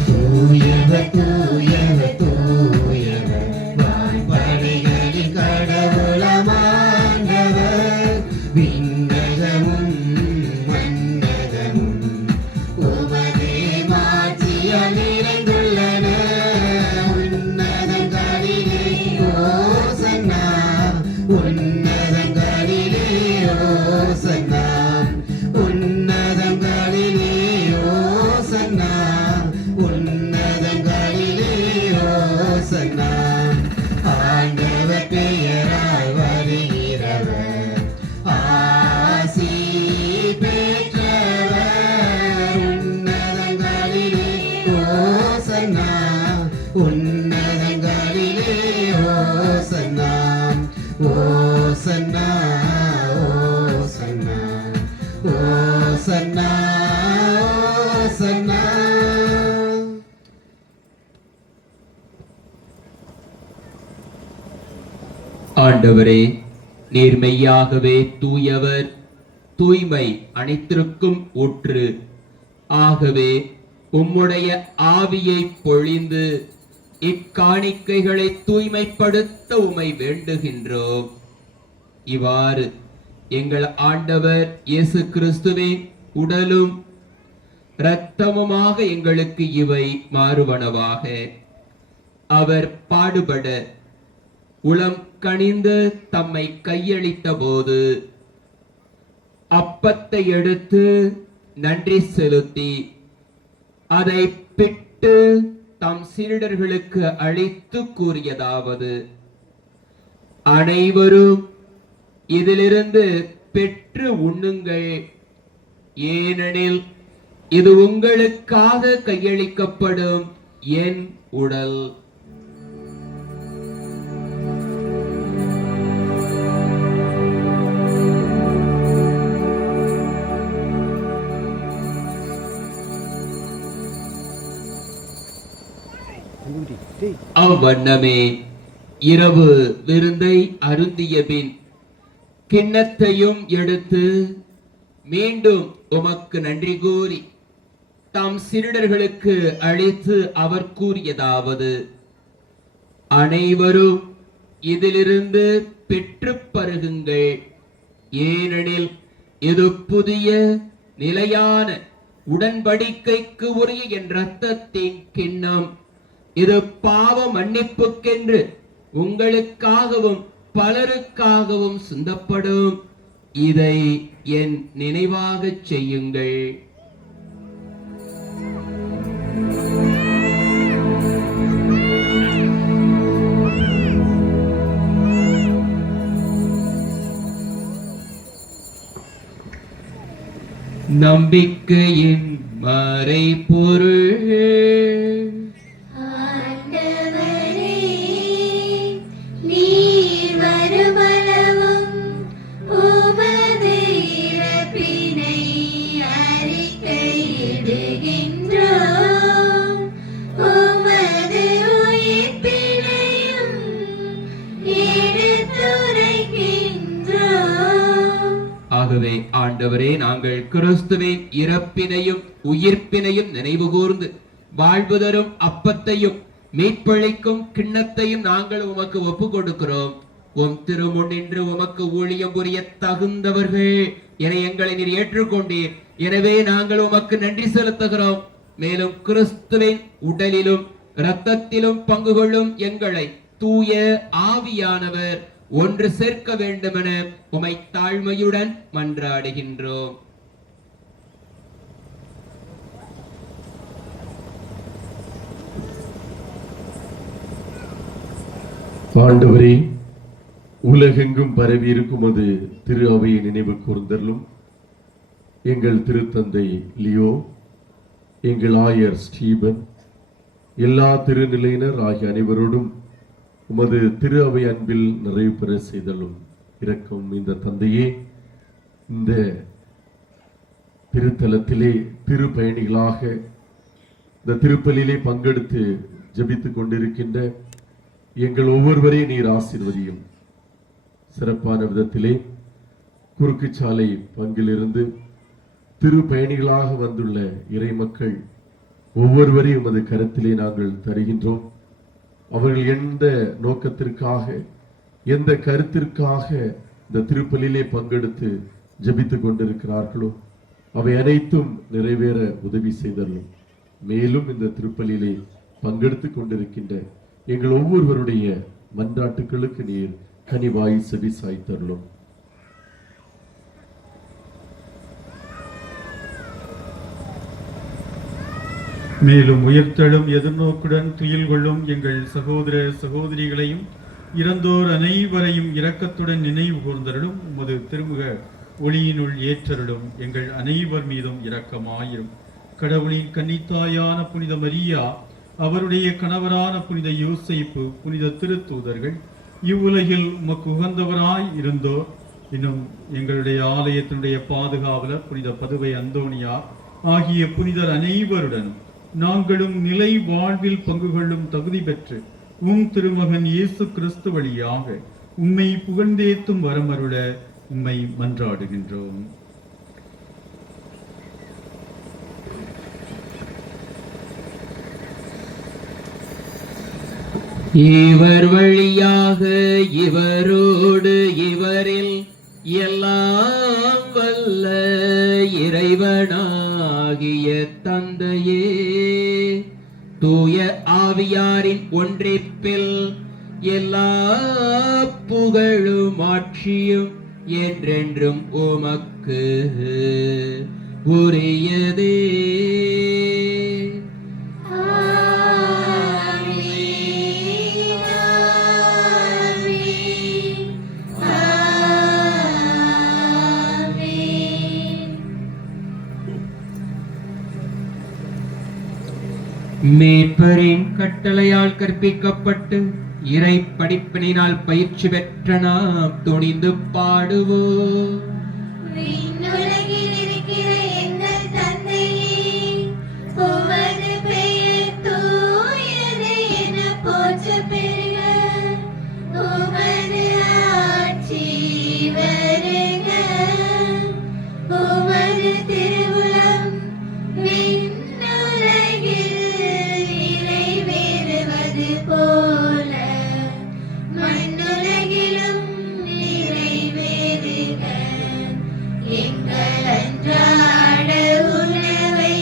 தூயவர் தூயவர் தூயவர் வான்படைகளின் கடவுளமாண்டவர். விண்ணகமும் மண்ணகமும் உமது மாட்சியால் நிறைந்துள்ளன. உன்னதங்களிலே ஓசன்னா, உன்னதங்களிலே ஓசன்னா, உன்னதங்களிலே ஓசன்னா, உன்னதங்களிலே ஓசன்னா. ஆண்டவர் பெயரால் வருகிறவர் ஆசி பெற்றவர். உன்னதங்களிலே ஓசன்னா, உன்னதங்களிலே ஓசன்னா, ஓசன்னா, ஓசன்னா, ஓசன்னா, ஓசன்னா. ஆண்டவரே, நீர் மெய்யாகவே தூயவர், தூய்மை அனைத்திற்கும் ஊற்று. ஆகவே உம்முடைய ஆவியை பொழிந்து இக்காணிக்கைகளை தூய்மைப்படுத்த உம்மை வேண்டுகின்றோம். இவ்வாறு எங்கள் ஆண்டவர் இயேசு கிறிஸ்துவின் உடலும் இரத்தமுமாக எங்களுக்கு இவை மாறுவனவாக. அவர் பாடுபட உளம் கனிந்து தம்மை கையளித்த போது அப்பத்தை எடுத்து நன்றி செலுத்தி அதை பிட்டு தம் சீடர்களுக்கு அளித்து கூறியதாவது: அனைவரும் இதிலிருந்து பெற்று உண்ணுங்கள், ஏனெனில் இது உங்களுக்காக கையளிக்கப்படும் என் உடல். அவ்வண்ணமே இரவு விருந்தை அருந்திய பின் கிண்ணத்தையும் எடுத்து மீண்டும் உமக்கு நன்றி கூறி தம் சீடர்களுக்கு அளித்து அவர் கூறியதாவது: அனைவரும் இதிலிருந்து பெற்று பருகுங்கள், ஏனெனில் இது புதிய நிலையான உடன்படிக்கைக்கு உரிய என் இரத்தத்தின் கிண்ணம். இது பாவ மன்னிப்புக்கென்று உங்களுக்காகவும் பலருக்காகவும் சிந்தப்படும். இதை என் நினைவாகச் செய்யுங்கள். நம்பிக்கையின் மறைபொருள். ஆண்டவரே, நீர் வருமளவும் உமது இறப்பினை அறிக்கையிடுகின்றோம், உமது உயிர்ப்பினையும் எடுத்துரைக்கின்றோம். ஆகவே ஆண்டவரே, நாங்கள் கிறிஸ்துவின் இறப்பினையும் உயிர்ப்பினையும் நினைவு கூர்ந்து வாழ்வு தரும் அப்பத்தையும் மீட்பளிக்கும் கிண்ணத்தையும் நாங்கள் உமக்கு ஒப்பு கொடுக்கிறோம். உம் திருமுன்னின்று உமக்கு ஊழியம் புரிய தகுந்தவர்கள் என எங்களை நீர் ஏற்றுக்கொண்டீர். எனவே நாங்கள் உமக்கு நன்றி செலுத்துகிறோம். மேலும் கிறிஸ்துவின் உடலிலும் இரத்தத்திலும் பங்கு கொள்ளும் எங்களை தூய ஆவியானவர் ஒன்று சேர்க்க வேண்டுமென உமை தாழ்மையுடன் மன்றாடுகின்றோம். ஆண்டவரே, உலகெங்கும் பரவி இருக்கும் அது திரு அவையை நினைவு கூர்ந்தருளும். எங்கள் திருத்தந்தை லியோ, எங்கள் ஆயர் ஸ்டீபன், எல்லா திருநிலையினர் ஆகிய அனைவரோடும் உமது திரு அவை அன்பில் நிறைவு பெற செய்தலும் இரக்கம் இந்த தந்தையே. இந்த திருத்தலத்திலே திரு பயணிகளாக இந்த திருப்பலியிலே பங்கெடுத்து ஜெபித்துக் கொண்டிருக்கின்ற எங்கள் ஒவ்வொருவரையும் நீர் ஆசீர்வதியும். சிறப்பான விதத்திலே குறுக்குச்சாலை பங்கிலிருந்து திரு பயணிகளாக வந்துள்ள இறை மக்கள் ஒவ்வொருவரையும் உமது கருத்திலே நாங்கள் தருகின்றோம். அவர்கள் எந்த நோக்கத்திற்காக, எந்த கருத்திற்காக இந்த திருப்பலியிலே பங்கெடுத்து ஜெபித்துக் கொண்டிருக்கிறார்களோ அவை அனைத்தும் நிறைவேற உதவி செய்தலும். மேலும் இந்த திருப்பலியிலே பங்கெடுத்துக் கொண்டிருக்கின்ற எங்கள் ஒவ்வொருவருடைய மன்றாட்டுகளுக்கு நீர் கனிவாய் செவி சாய்த்தருளும். மேலும் உயிர்த்தெழும் எதிர்நோக்குடன் துயில் கொள்ளும் எங்கள் சகோதர சகோதரிகளையும் இறந்தோர் அனைவரையும் இரக்கத்துடன் நினைவு கூர்ந்தருளும். உமது திருமுக ஒளியினுள் ஏற்றருளும். எங்கள் அனைவர் மீதும் இரக்கமாயிரும். கடவுளின் கன்னித்தாயான புனித மரியா, அவருடைய கணவரான புனித யோசேப்பு, புனித திருத்தூதர்கள், இவ்வுலகில் உமக்கு உகந்தவராய் இருந்தோர், இன்னும் எங்களுடைய ஆலயத்தினுடைய பாதுகாவலர் புனித பதுவை அந்தோனியா ஆகிய புனிதர் அனைவருடனும் நாங்களும் நிலை வாழ்வில் பங்கு கொள்ளும் தகுதி பெற்று உம் திருமகன் இயேசு கிறிஸ்து வழியாக உம்மை புகழ்ந்தேத்தும் வரமருள உம்மை மன்றாடுகின்றோம். இவர் வழியாக இவரோடு இவரில் எல்லாம் வல்ல இறைவனாகிய தந்தையே, தூய ஆவியாரின் ஒன்றிப்பில் எல்லா புகழும் ஆட்சியும் என்றென்றும் உமக்கு உரியதே. மீட்பரின் கட்டளையால் கற்பிக்கப்பட்டு இறை படிப்பினால் பயிற்சி பெற்ற நாம் துணிந்து பாடுவோம். விண்ணுலகில் இருக்கிற எங்கள் தந்தையே, உமது பெயர் தூயது என போற்றப் பெறுக. உமது ஆட்சி வருக. உமது திருவுளம் போல மண்ணுலகிலும் நிறைவேறுக. எங்கள் அன்றாட உணவை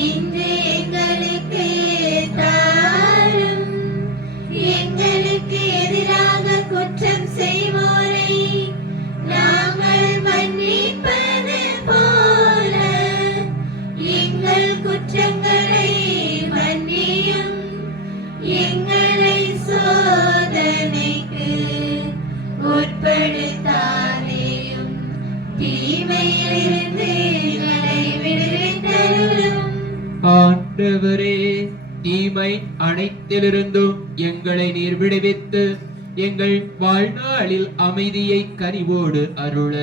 இன்று எங்களுக்கு தாரும். எங்களுக்கு எதிராக குற்றம் செய்வோரை நாங்கள் மன்னிப்பது போல எங்கள் குற்றங்களை மன்னியும். எங்களை சோதனைக்கு உட்படுத்தாதேயும், தீமையிலிருந்து எங்களை விடுவித்தருளும். ஆண்டவரே, தீமை அனைத்திலிருந்தும் எங்களை நீர் விடுவித்து எங்கள் வாழ்நாளில் அமைதியை கனிவோடு அருள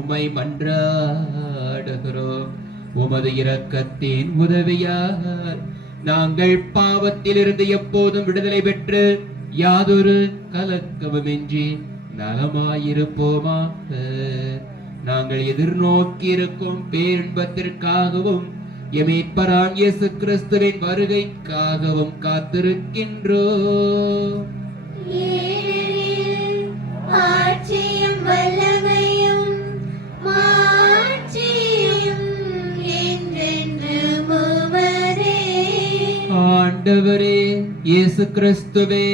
உமை மன்றாடுகிறோம். உமது இரக்கத்தின் உதவியால் நாங்கள் பாவத்திலிருந்து எப்போதும் விடுதலை பெற்று யாதொரு கலக்கமுமின்றி நலமாயிருப்போமாக. நாங்கள் எதிர்நோக்கி இருக்கும் பேரின்பத்திற்காகவும் எமீட்பரான் இயேசு கிறிஸ்துவின் வருகைக்காகவும் காத்திருக்கின்றோம். ஆட்சியும் வல்லமையும் மாட்சியும் என்றென்றும் உமதே. ஆண்டவரே இயேசு கிறிஸ்துவே,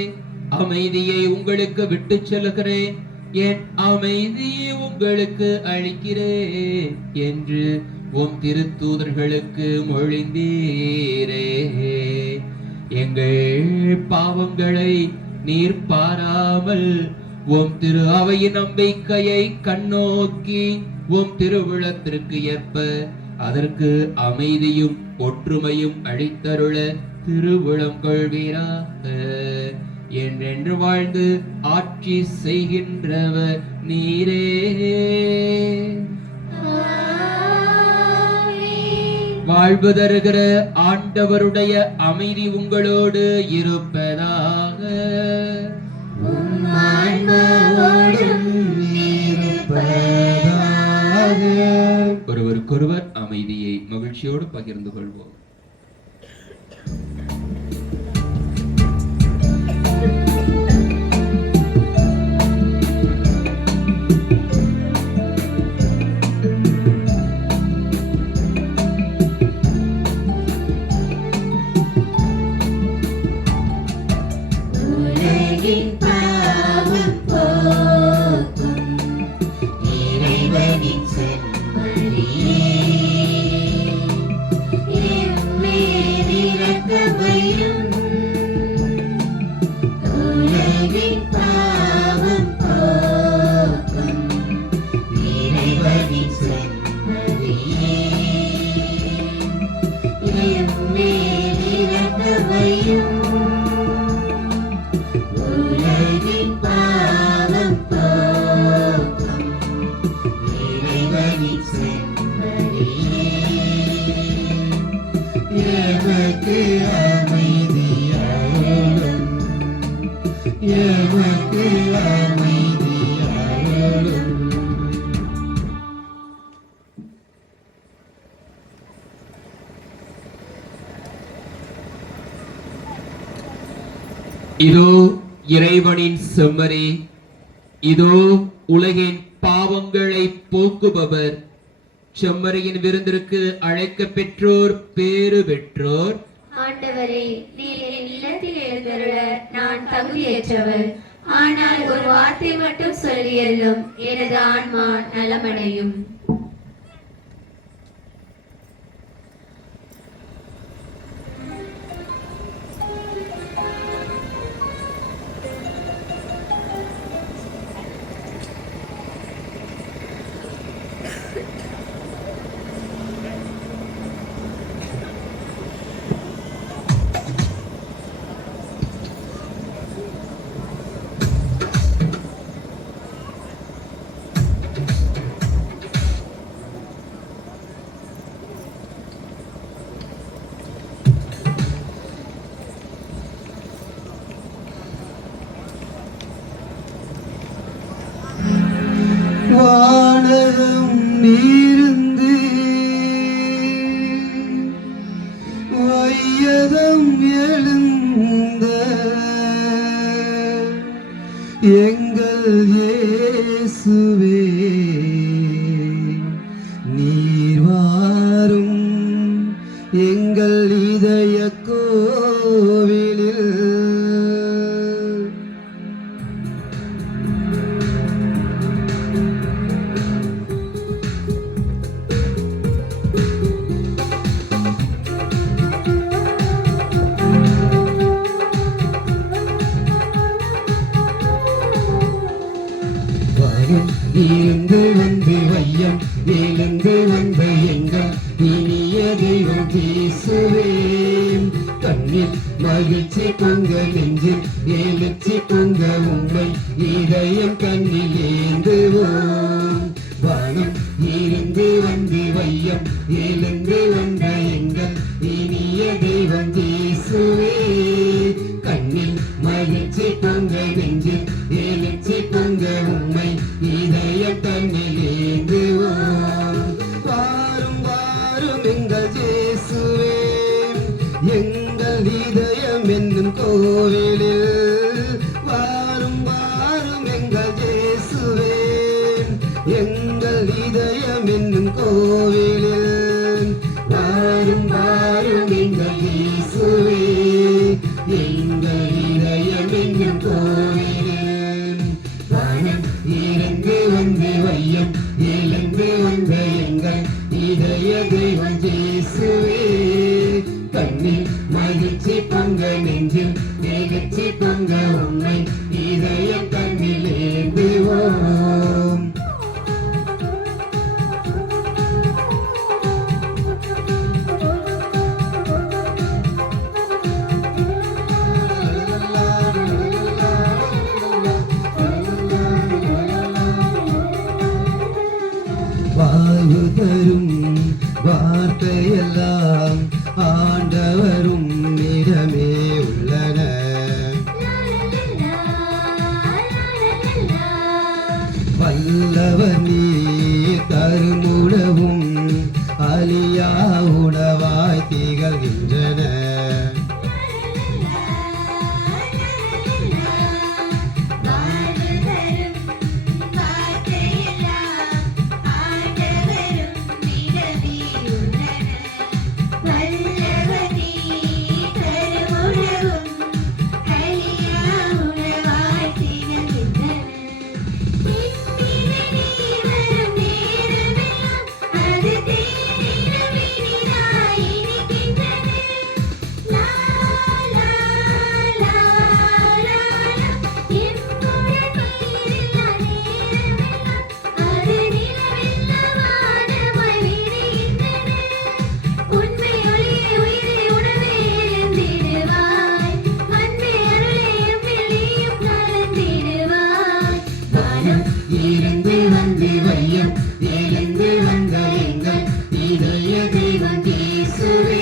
அமைதியை உங்களுக்கு விட்டு செல்கிறேன், என் அமைதியை உங்களுக்கு அளிக்கிறேன் என்று உம் திருத்தூதர்களுக்கு மொழிந்தீரே. எங்கள் பாவங்களை நீர் பாராமல் உம் திரு அவையின் நம்பிக்கையை கண்ணோக்கி உம் திருவிழத்திற்கு ஏற்ப அதற்கு அமைதியும் ஒற்றுமையும் அளித்தருள திருவிழம் கொள்வீராக. என்றென்று வாழ்ந்து ஆட்சி செய்கின்றவர் நீரே. வாழ்வு தருகிற ஆண்டவருடைய அமைதி உங்களோடு இருப்பதாக. ஒருவருக்கொருவர் அமைதியை மகிழ்ச்சியோடு பகிர்ந்து கொள்வோம். இதோ இறைவனின் செம்மறி, இதோ உலகின் பாவங்களை போக்குபவர். செம்மறியின் விருந்திற்கு அழைக்க பெற்றோர் பேறு பெற்றோர். ஆண்டவரே, நீர் என் இல்லத்தில் எழுந்தருள நான் தகுதியற்றவர். ஆனால் ஒரு வார்த்தை மட்டும் சொல்லியல்லும் எனது ஆன்மா நலமடையும். வானகம் நீருந்து வையகம் எழுந்த எங்கள் இயேசுவே, நீர் வாரும் எங்கள் இதய கோவிலில். இருந்து வந்து வையம் எழுந்து வந்த எங்கள் இனிய தெய்வம் பேசுவேன். கண்ணில் மகிழ்ச்சி பொங்க, நெஞ்சில் எழுச்சி பொங்க, உண்மை இதயம் கண்ணில் ஏந்துவோம். வானம் இருந்து வந்து வையம் எழுந்து வந்த எங்கள் இனிய தெய்வம் பேசுவே. கண்ணில் மகிழ்ச்சி பொங்க, நெஞ்சில் எழுச்சி பொங்க, உண்மை இதயம் கண்ணில் ஏந்துவோம். வாரும் வாரும் எங்கள் இயேசுவே, எங்கள் இதயம் என்னும் கோவிலில். வாரும் வாரும் எங்கள் இயேசுவே, எங்கள் இதயம் என்னும் கோவிலில். வாரும் வாரும் எங்கள் இயேசுவே, எங்கள் இதயம் என்னும் கோவிலில். தெய்வம் இயேசுவே. கண்ணில் மகிழ்ச்சி பொங்க நெஞ்சில் நெகிழ்ச்சி பொங்க உண்மை இதயம் கண்ணில் ஏந்துவோம். வாழ்வு தரும் வார்த்தையெல்லாம் ஆண்டவரும் இடமே உள்ளன. வல்லவர் நீ தருமுடவும் அலியா உணவாய் திகழ்கின்றன. இருந்து வந்து வையம் எழுந்து வந்த எங்கள் இதய தெய்வம் இயேசுவே.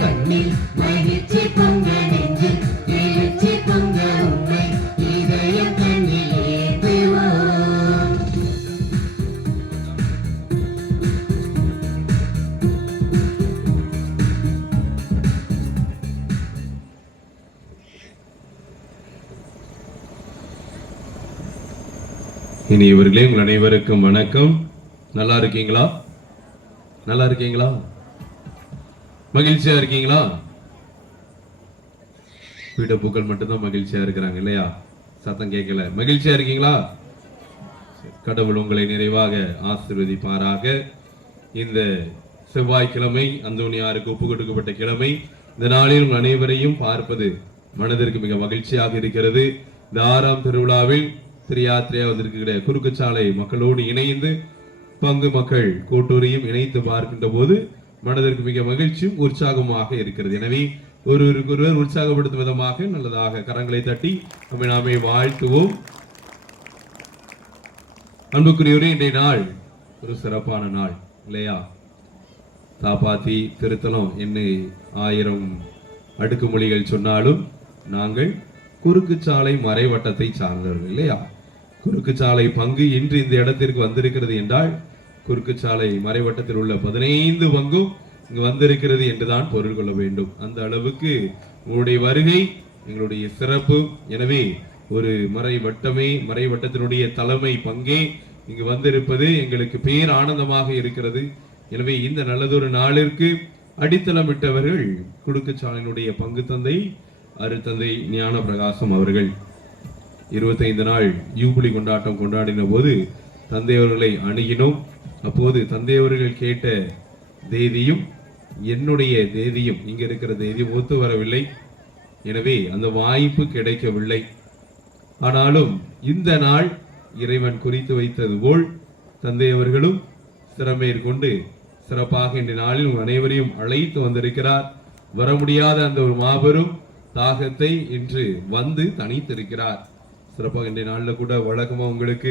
கண்ணில் மகிழ்ச்சி பொங்க நெஞ்சில் எழுச்சி பொங்க உண்மை இதயம் கண்ணில் ஏந்துவோம். இனியவர்களே, உங்கள் அனைவருக்கும் வணக்கம். நல்லா இருக்கீங்களா? நல்லா இருக்கீங்களா? மகிழ்ச்சியா இருக்கீங்களா? பீடப்பூக்கள் மட்டும்தான் மகிழ்ச்சியா இருக்கிறாங்க இல்லையா? சத்தம் கேட்கல. மகிழ்ச்சியா இருக்கீங்களா? கடவுள் உங்களை நிறைவாக ஆசீர்வதிப்பாராக. இந்த செவ்வாய்க்கிழமை அந்தோனியாருக்கு ஒப்பு கொடுக்கப்பட்ட கிழமை. இந்த நாளில் உங்கள் அனைவரையும் பார்ப்பது மனதிற்கு மிக மகிழ்ச்சியாக இருக்கிறது. இந்த 6ஆம் திருவிழாவில் திரியாத்திரையா வந்திருக்கிற குறுக்குச்சாலை மக்களோடு இணைந்து பங்கு மக்கள் கூட்டூரையும் இணைத்து பார்க்கின்ற போது மனதிற்கு மிக மகிழ்ச்சியும் உற்சாகமாக இருக்கிறது. எனவே ஒருவருக்கொருவர் உற்சாகப்படுத்தும் விதமாக நல்லதாக கரங்களை தட்டி நம்மை நாமே வாழ்த்துவோம். அன்புக்குரியவரே, இன்றைய நாள் ஒரு சிறப்பான நாள் இல்லையா? தாப்பாத்தி திருத்தலம் என்ன 1000 அடுக்குமொழிகள் சொன்னாலும் நாங்கள் குறுக்குச்சாலை மறைவட்டத்தை சார்ந்தவர்கள் இல்லையா? குறுக்குச்சாலை பங்கு இன்று இந்த இடத்திற்கு வந்திருக்கிறது என்றால் குறுக்குச்சாலை மறைவட்டத்தில் உள்ள 15 பங்கும் இங்கு வந்திருக்கிறது என்றுதான் பொருள் கொள்ள வேண்டும். அந்த அளவுக்கு உங்களுடைய வருகை எங்களுடைய சிறப்பு. எனவே ஒரு மறைவட்டத்தினுடைய தலைமை பங்கே இங்கு வந்திருப்பது எங்களுக்கு பேர் ஆனந்தமாக இருக்கிறது. எனவே இந்த நல்லதொரு நாளிற்கு அடித்தளமிட்டவர்கள் குறுக்குச்சாலையினுடைய பங்கு தந்தை அருத்தந்தை ஞான பிரகாசம் அவர்கள். 25 நாள் யூபிலி கொண்டாட்டம் கொண்டாடின போது தந்தையவர்களை அணுகினோம். அப்போது தந்தையவர்கள் கேட்ட தேதியும் என்னுடைய தேதியும் இங்க இருக்கிற தேதியும் ஒத்து வரவில்லை. எனவே அந்த வாய்ப்பு கிடைக்கவில்லை. ஆனாலும் இந்த நாள் இறைவன் குறித்து வைத்தது போல் தந்தையவர்களும் சிறமேற்கொண்டு சிறப்பாக இந்த நாளில் அனைவரையும் அழைத்து வந்திருக்கிறார். வர முடியாத அந்த ஒரு மாபெரும் தாகத்தை இன்று வந்து தனித்திருக்கிறார். சிறப்பாக இன்றைய நாளில் கூட வழக்கமா உங்களுக்கு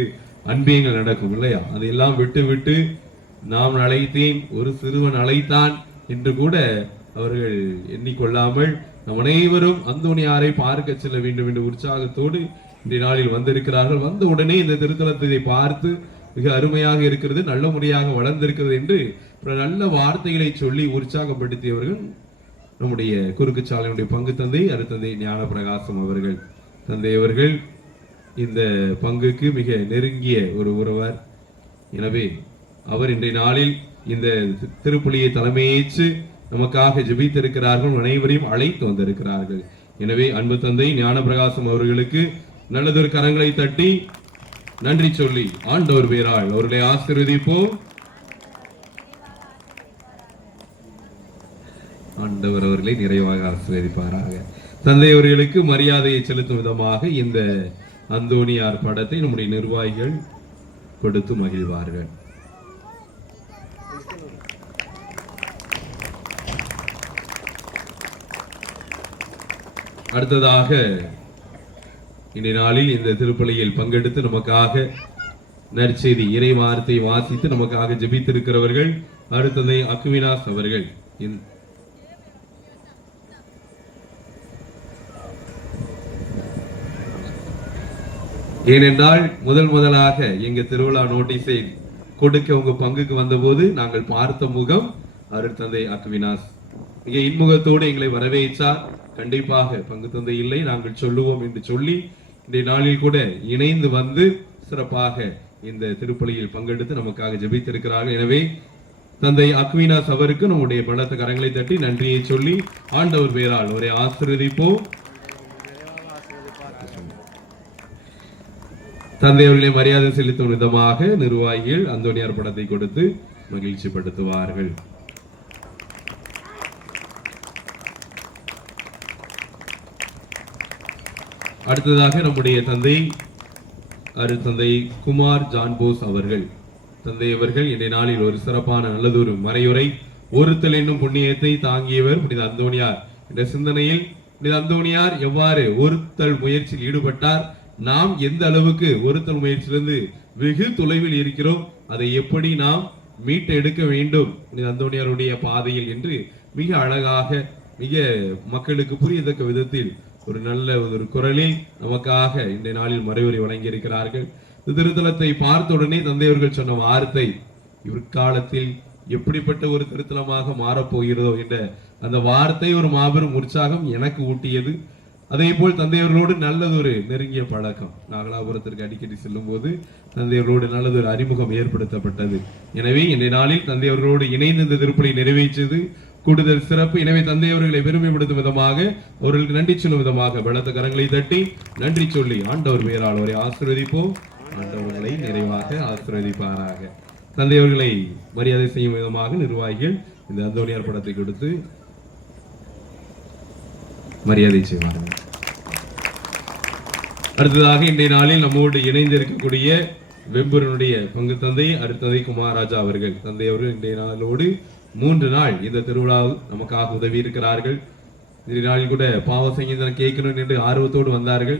அன்பியங்கள் நடக்கும் இல்லையா? அதையெல்லாம் விட்டு நாம் அழைத்தேன், ஒரு சிறுவன் அழைத்தான் என்று கூட அவர்கள் எண்ணிக்கொள்ளாமல் நம் அனைவரும் அந்தோனியாரை பார்க்க செல்ல வேண்டும் என்ற உற்சாகத்தோடு இன்றைய நாளில் வந்திருக்கிறார்கள். வந்த உடனே இந்த திருத்தலத்தை பார்த்து மிக அருமையாக இருக்கிறது, நல்ல முறையாக வளர்ந்திருக்கிறது என்று நல்ல வார்த்தைகளை சொல்லி உற்சாகப்படுத்தியவர்கள் நம்முடைய குறுக்குச்சாலையினுடைய பங்கு தந்தை அருத்தந்தை ஞான பிரகாசம் அவர்கள். தந்தையவர்கள் இந்த பங்குக்கு மிக நெருங்கிய ஒரு உறவர். எனவே அவர் இன்றைய நாளில் இந்த திருப்பலியை தலைமையேற்று நமக்காக ஜெபித்திருக்கிறார்கள், அனைவரையும் அழைத்து வந்திருக்கிறார்கள். எனவே அன்பு தந்தை ஞான பிரகாசம் அவர்களுக்கு நல்லதொரு கரங்களை தட்டி நன்றி சொல்லி ஆண்டவர் பேரால் அவர்களை ஆசீர்வதிப்போம். ஆண்டவர் அவர்களை நிறைவாக ஆசீர்வதிப்பாராக. தந்தை அவர்களுக்கு மரியாதையை செலுத்தும் விதமாக இந்த அந்தோணியார் படத்தை நம்முடைய நிர்வாகிகள் கொடுத்து மகிழ்வார்கள். அடுத்ததாக இன்றைய நாளில் இந்த திருப்பலியில் பங்கெடுத்து நமக்காக நற்செய்தி இறை வார்த்தை வாசித்து நமக்காக ஜெபித்திருக்கிறவர்கள் அடுத்ததை அக்வினாஸ் அவர்கள். ஏனென்றால் முதலாக எங்க திருவிழா நோட்டீஸை கொடுக்க உங்க பங்குக்கு வந்தபோது நாங்கள் பார்த்த முகம் அருட்தந்தை அக்வினாஸ் மிக இன்முகத்தோடு எங்களை வரவேற்றார். கண்டிப்பாக பங்கு தந்தை இல்லை நாங்கள் சொல்லுவோம் என்று சொல்லி இந்த நாளில் கூட இணைந்து வந்து சிறப்பாக இந்த திருப்பலியில் பங்கெடுத்து நமக்காக ஜெபித்திருக்கிறார்கள். எனவே தந்தை அக்வினாஸ் அவருக்கு நம்முடைய பலத்த கரங்களை தட்டி நன்றியை சொல்லி ஆண்டவர் பேரால் ஒரே ஆசீர்வதிப்போம். தந்தை அவர்களை மரியாதை செலுத்தும் விதமாக நிர்வாகிகள் அந்தோணியார் படத்தை கொடுத்து மகிழ்ச்சி படுத்துவார்கள். அடுத்ததாக நம்முடைய தந்தை அருட்தந்தை குமார் ஜான்போஸ் அவர்கள். தந்தை அவர்கள் இன்றைய நாளில் ஒரு சிறப்பான நல்லதொரு மறையுரை ஒருத்தல் என்னும் புண்ணியத்தை தாங்கியவர் புனித அந்தோணியார் என்ற சிந்தனையில் புனித அந்தோணியார் எவ்வாறு ஒருத்தல் முயற்சியில் ஈடுபட்டார், நாம் எந்த அளவுக்கு ஒருத்தல் முயற்சியிலிருந்து வெகு தொலைவில் இருக்கிறோம், அதை எப்படி நாம் மீட்டு எடுக்க வேண்டும் புனித அந்தோணியாருடைய பாதையில் என்று மிக அழகாக மிக மக்களுக்கு புரியத்தக்க விதத்தில் ஒரு நல்ல ஒரு குரலில் நமக்காக இன்றைய நாளில் மறைவுரை வழங்கி இருக்கிறார்கள். திருத்தலத்தை பார்த்த உடனே தந்தையவர்கள் சொன்ன வார்த்தை இவ்காலத்தில் எப்படிப்பட்ட ஒரு திருத்தலமாக மாறப்போகிறதோ என்ற அந்த வார்த்தை ஒரு மாபெரும் உற்சாகம் எனக்கு ஊட்டியது. அதே போல் தந்தையவர்களோடு நல்லதொரு நெருங்கிய பழக்கம், நாகலாபுரத்திற்கு அடிக்கடி செல்லும் போது தந்தையவர்களோடு நல்லதொரு அறிமுகம் ஏற்படுத்தப்பட்டது. எனவே இன்றைய நாளில் தந்தையவர்களோடு இணைந்து இந்த திருப்பலி நிறைவேற்றியது கூடுதல் சிறப்பு. எனவே தந்தையவர்களை பெருமைப்படுத்தும் விதமாக அவர்களுக்கு நன்றி சொல்லும் விதமாக பலத்த கரங்களை தட்டி நன்றி சொல்லி ஆண்டவர் பேரால் அவரை ஆசீர்வதிப்போம். ஆண்டவர்களை நிறைவாக ஆசீர்வதிப்பாராக. தந்தையவர்களை மரியாதை செய்யும் விதமாக நிர்வாகிகள் இந்த அந்தோணியார் படத்தை கொடுத்து மரியாதை செய்வார்கள். அடுத்ததாக இன்றைய நாளில் நம்மோடு இணைந்து இருக்கக்கூடிய வெம்பூரனுடைய பங்கு தந்தை அருட்தந்தை குமாரராஜா அவர்கள். தந்தை அவர்கள் இன்றைய நாளோடு 3 நாள் இந்த திருவிழாவில் நமக்காக உதவி இருக்கிறார்கள். இந்த நாளில் கூட பாவ சங்கீதம் கேட்கணும் என்று ஆர்வத்தோடு வந்தார்கள்.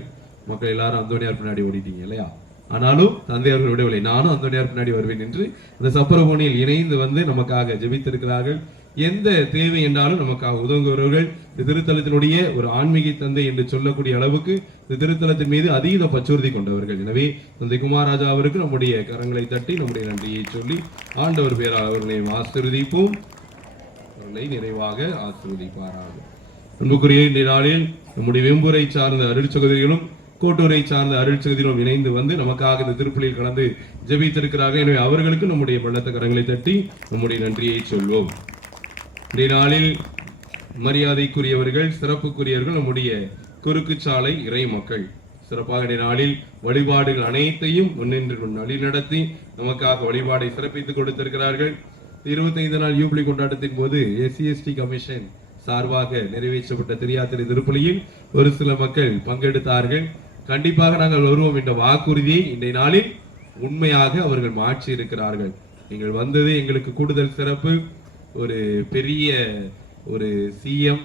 மக்கள் எல்லாரும் அந்தோணியார் பின்னாடி ஓடிட்டீங்க இல்லையா? ஆனாலும் தந்தை அவர்கள் விடவில்லை, நானும் அந்தோணியார் பின்னாடி வருவேன் என்று அந்த சப்பரபோனியில் இணைந்து வந்து நமக்காக ஜெபித்திருக்கிறார்கள். எந்த தேவை என்றாலும் நமக்காக உதவுகிறவர்கள். இந்த திருத்தலத்தினுடைய ஒரு ஆன்மீக தந்தை என்று சொல்லக்கூடிய அளவுக்கு இந்த திருத்தலத்தின் மீது அதீத பற்றுறுதி கொண்டவர்கள். எனவே தந்தை குமாரராஜா அவருக்கு நம்முடைய கரங்களை தட்டி நம்முடைய நன்றியை சொல்லி ஆண்டவர் பேரால் அவர்களை ஆசீர்வதிப்போம். அவர்களை நிறைவாக ஆசீர்வதிப்பாராக. அன்புக்குரிய இந்த நாளில் நம்முடைய வெம்பூரை சார்ந்த அருள் சகோதரிகளும் கோட்டூரை சார்ந்த அருள் சகோதரிகளும் இணைந்து வந்து நமக்காக இந்த திருப்பலியில் கலந்து ஜெபித்திருக்கிறார்கள். எனவே அவர்களுக்கு நம்முடைய பலத்த கரங்களை தட்டி நம்முடைய நன்றியை சொல்வோம். இன்றைய நாளில் மரியாதைக்குரியவர்கள் சிறப்புக்குரியவர்கள் நம்முடைய குறுக்கு சாலை இறை மக்கள் சிறப்பாக இன்றைய நாளில் வழிபாடுகள் அனைத்தையும் முன்னின்று வழிநடத்தி நமக்காக வழிபாடை சிறப்பித்துக் கொடுத்திருக்கிறார்கள். 25 நாள் யூபிலி கொண்டாட்டத்தின் போது SC/ST கமிஷன் சார்பாக நிறைவேற்றப்பட்ட திரியாத்திரை திருப்பலியில் ஒரு சில மக்கள் பங்கெடுத்தார்கள். கண்டிப்பாக நாங்கள் வருவோம் என்ற வாக்குறுதியை இன்றைய நாளில் உண்மையாக அவர்கள் மாற்றி இருக்கிறார்கள். நீங்கள் வந்தது எங்களுக்கு கூடுதல் சிறப்பு. ஒரு பெரிய ஒரு CM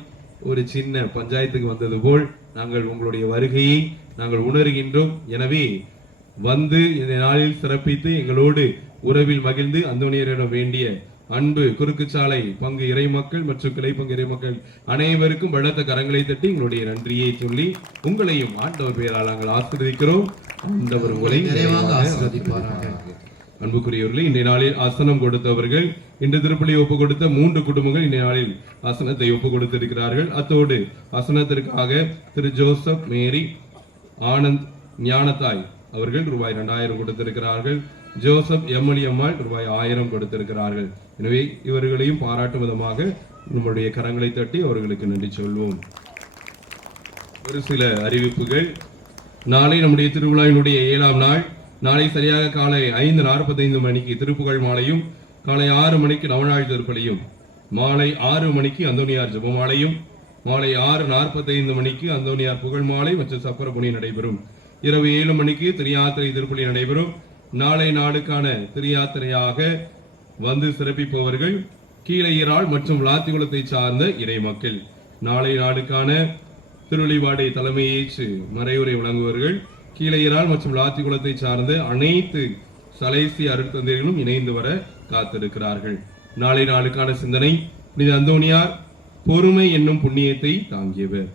ஒரு சின்ன பஞ்சாயத்துக்கு வந்தது போல் நாங்கள் உங்களுடைய வருகையை நாங்கள் உணர்கின்றோம். எனவே வந்து இந்த நாளில் சிறப்பித்து எங்களோடு உறவில் மகிழ்ந்து அந்தோணியரிடம் வேண்டிய அன்பு குறுக்குச்சாலை பங்கு இறை மக்கள் மற்றும் கிளை பங்கு இறை மக்கள் அனைவருக்கும் பலத்த கரங்களை தட்டி எங்களுடைய நன்றியை சொல்லி உங்களையும் ஆண்டவர் பெயரால் நாங்கள் ஆசீர்வதிக்கிறோம். ஆண்டவர் உங்களை நிறைவாக ஆசீர்வதிப்பாராக. அன்புக்குரியவர்களே, இன்றைய நாளில் ஆசனம் கொடுத்தவர்கள் இன்று திருப்பலி ஒப்பு கொடுத்த 3 குடும்பங்கள் இன்றைய நாளில் ஆசனத்தை ஒப்பு கொடுத்திருக்கிறார்கள். அத்தோடு ஆசனத்திற்காக திரு ஜோசப் மேரி ஆனந்த் ஞானத்தாய் அவர்கள் ரூபாய் 2000 கொடுத்திருக்கிறார்கள். ஜோசப் எம்எல்ஏ அம்மாள் ரூபாய் 1000 கொடுத்திருக்கிறார்கள். எனவே இவர்களையும் பாராட்டும் விதமாக நம்முடைய கரங்களை தட்டி அவர்களுக்கு நன்றி சொல்வோம். ஒரு சில அறிவிப்புகள். நாளை நம்முடைய திருவிழாவினுடைய 7ஆம் நாள். நாளை சரியாக காலை 5:45 மணிக்கு திருப்புகழ் மாலையும் காலை 6 மணிக்கு நவநாள் திருப்பலியும் மாலை 6 மணிக்கு அந்தோனியார் ஜெபமாலையும், மாலை 6:45 மணிக்கு அந்தோனியார் புகழ் மாலை மற்றும் சப்பர பணி நடைபெறும். இரவு 7 மணிக்கு திரியாத்திரை திருப்பலி நடைபெறும். நாளை நாளுக்கான திரியாத்திரையாக வந்து சிறப்பிப்பவர்கள் கீழையரால் மற்றும் விளாத்திகுளத்தை சார்ந்த இறை மக்கள். நாளை நாளுக்கான திருவழிபாடை தலைமையேற்று மறைவுரை வழங்குவர்கள் கீழையரால் மற்றும் விளாத்திகுளத்தை சார்ந்த அனைத்து சலேசி அருட்தந்தைகளும் இணைந்து வர காத்திருக்கிறார்கள். நாளை நாளுக்கான சிந்தனை, புனித அந்தோனியார் பொறுமை என்னும் புண்ணியத்தை தாங்கியவர்.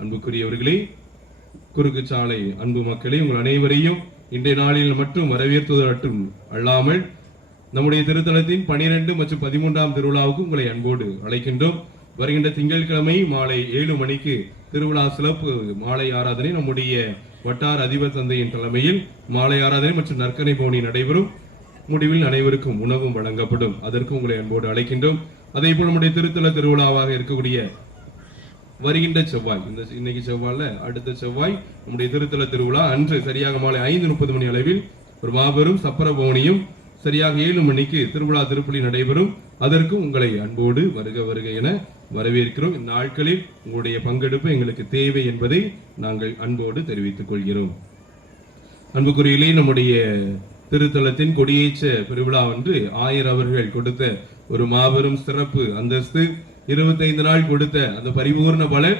அன்புக்குரியவர்களே, குறுக்கு சாலை அன்பு மக்களே, உங்கள் அனைவரையும் இன்றைய நாளில் மட்டும் வரவேற்பது மட்டும் அல்லாமல் நம்முடைய திருத்தலத்தின் 12 மற்றும் 13ஆம் திருவிழாவுக்கு உங்களை அன்போடு அழைக்கின்றோம். வருகின்ற திங்கட்கிழமை மாலை 7 மணிக்கு திருவிழா சிறப்பு மாலை ஆராதனை நம்முடைய வட்டார அதிபர் தந்தையின் தலைமையில் மாலை ஆராதனை மற்றும் நற்கனை பவனி நடைபெறும். முடிவில் அனைவருக்கும் உணவும் வழங்கப்படும். அதற்கு உங்களை அன்போடு அழைக்கின்றோம். அதே போல் நம்முடைய திருத்தல திருவிழாவாக இருக்கக்கூடிய வருகின்ற செவ்வாய், இன்னைக்கு செவ்வாய்ல அடுத்த செவ்வாய் நம்முடைய திருத்தல திருவிழா அன்று சரியாக மாலை 5:30 மணி அளவில் ஒரு மாபெரும் சப்பர பவனியும், சரியாக 7 மணிக்கு திருவிழா திருப்பலி நடைபெறும். அதற்கு உங்களை அன்போடு வருக வருக என வரவேற்கிறோம். இந்நாட்களில் உங்களுடைய பங்கெடுப்பு எங்களுக்கு தேவை என்பதை நாங்கள் அன்போடு தெரிவித்துக் கொள்கிறோம். அன்புக்குரியலே, நம்முடைய திருத்தலத்தின் கொடியேற்ற பெருவிழா ஒன்று ஆயர் அவர்கள் கொடுத்த ஒரு மாபெரும் சிறப்பு அந்தஸ்து, 25 நாள் கொடுத்த அந்த பரிபூர்ண பலன்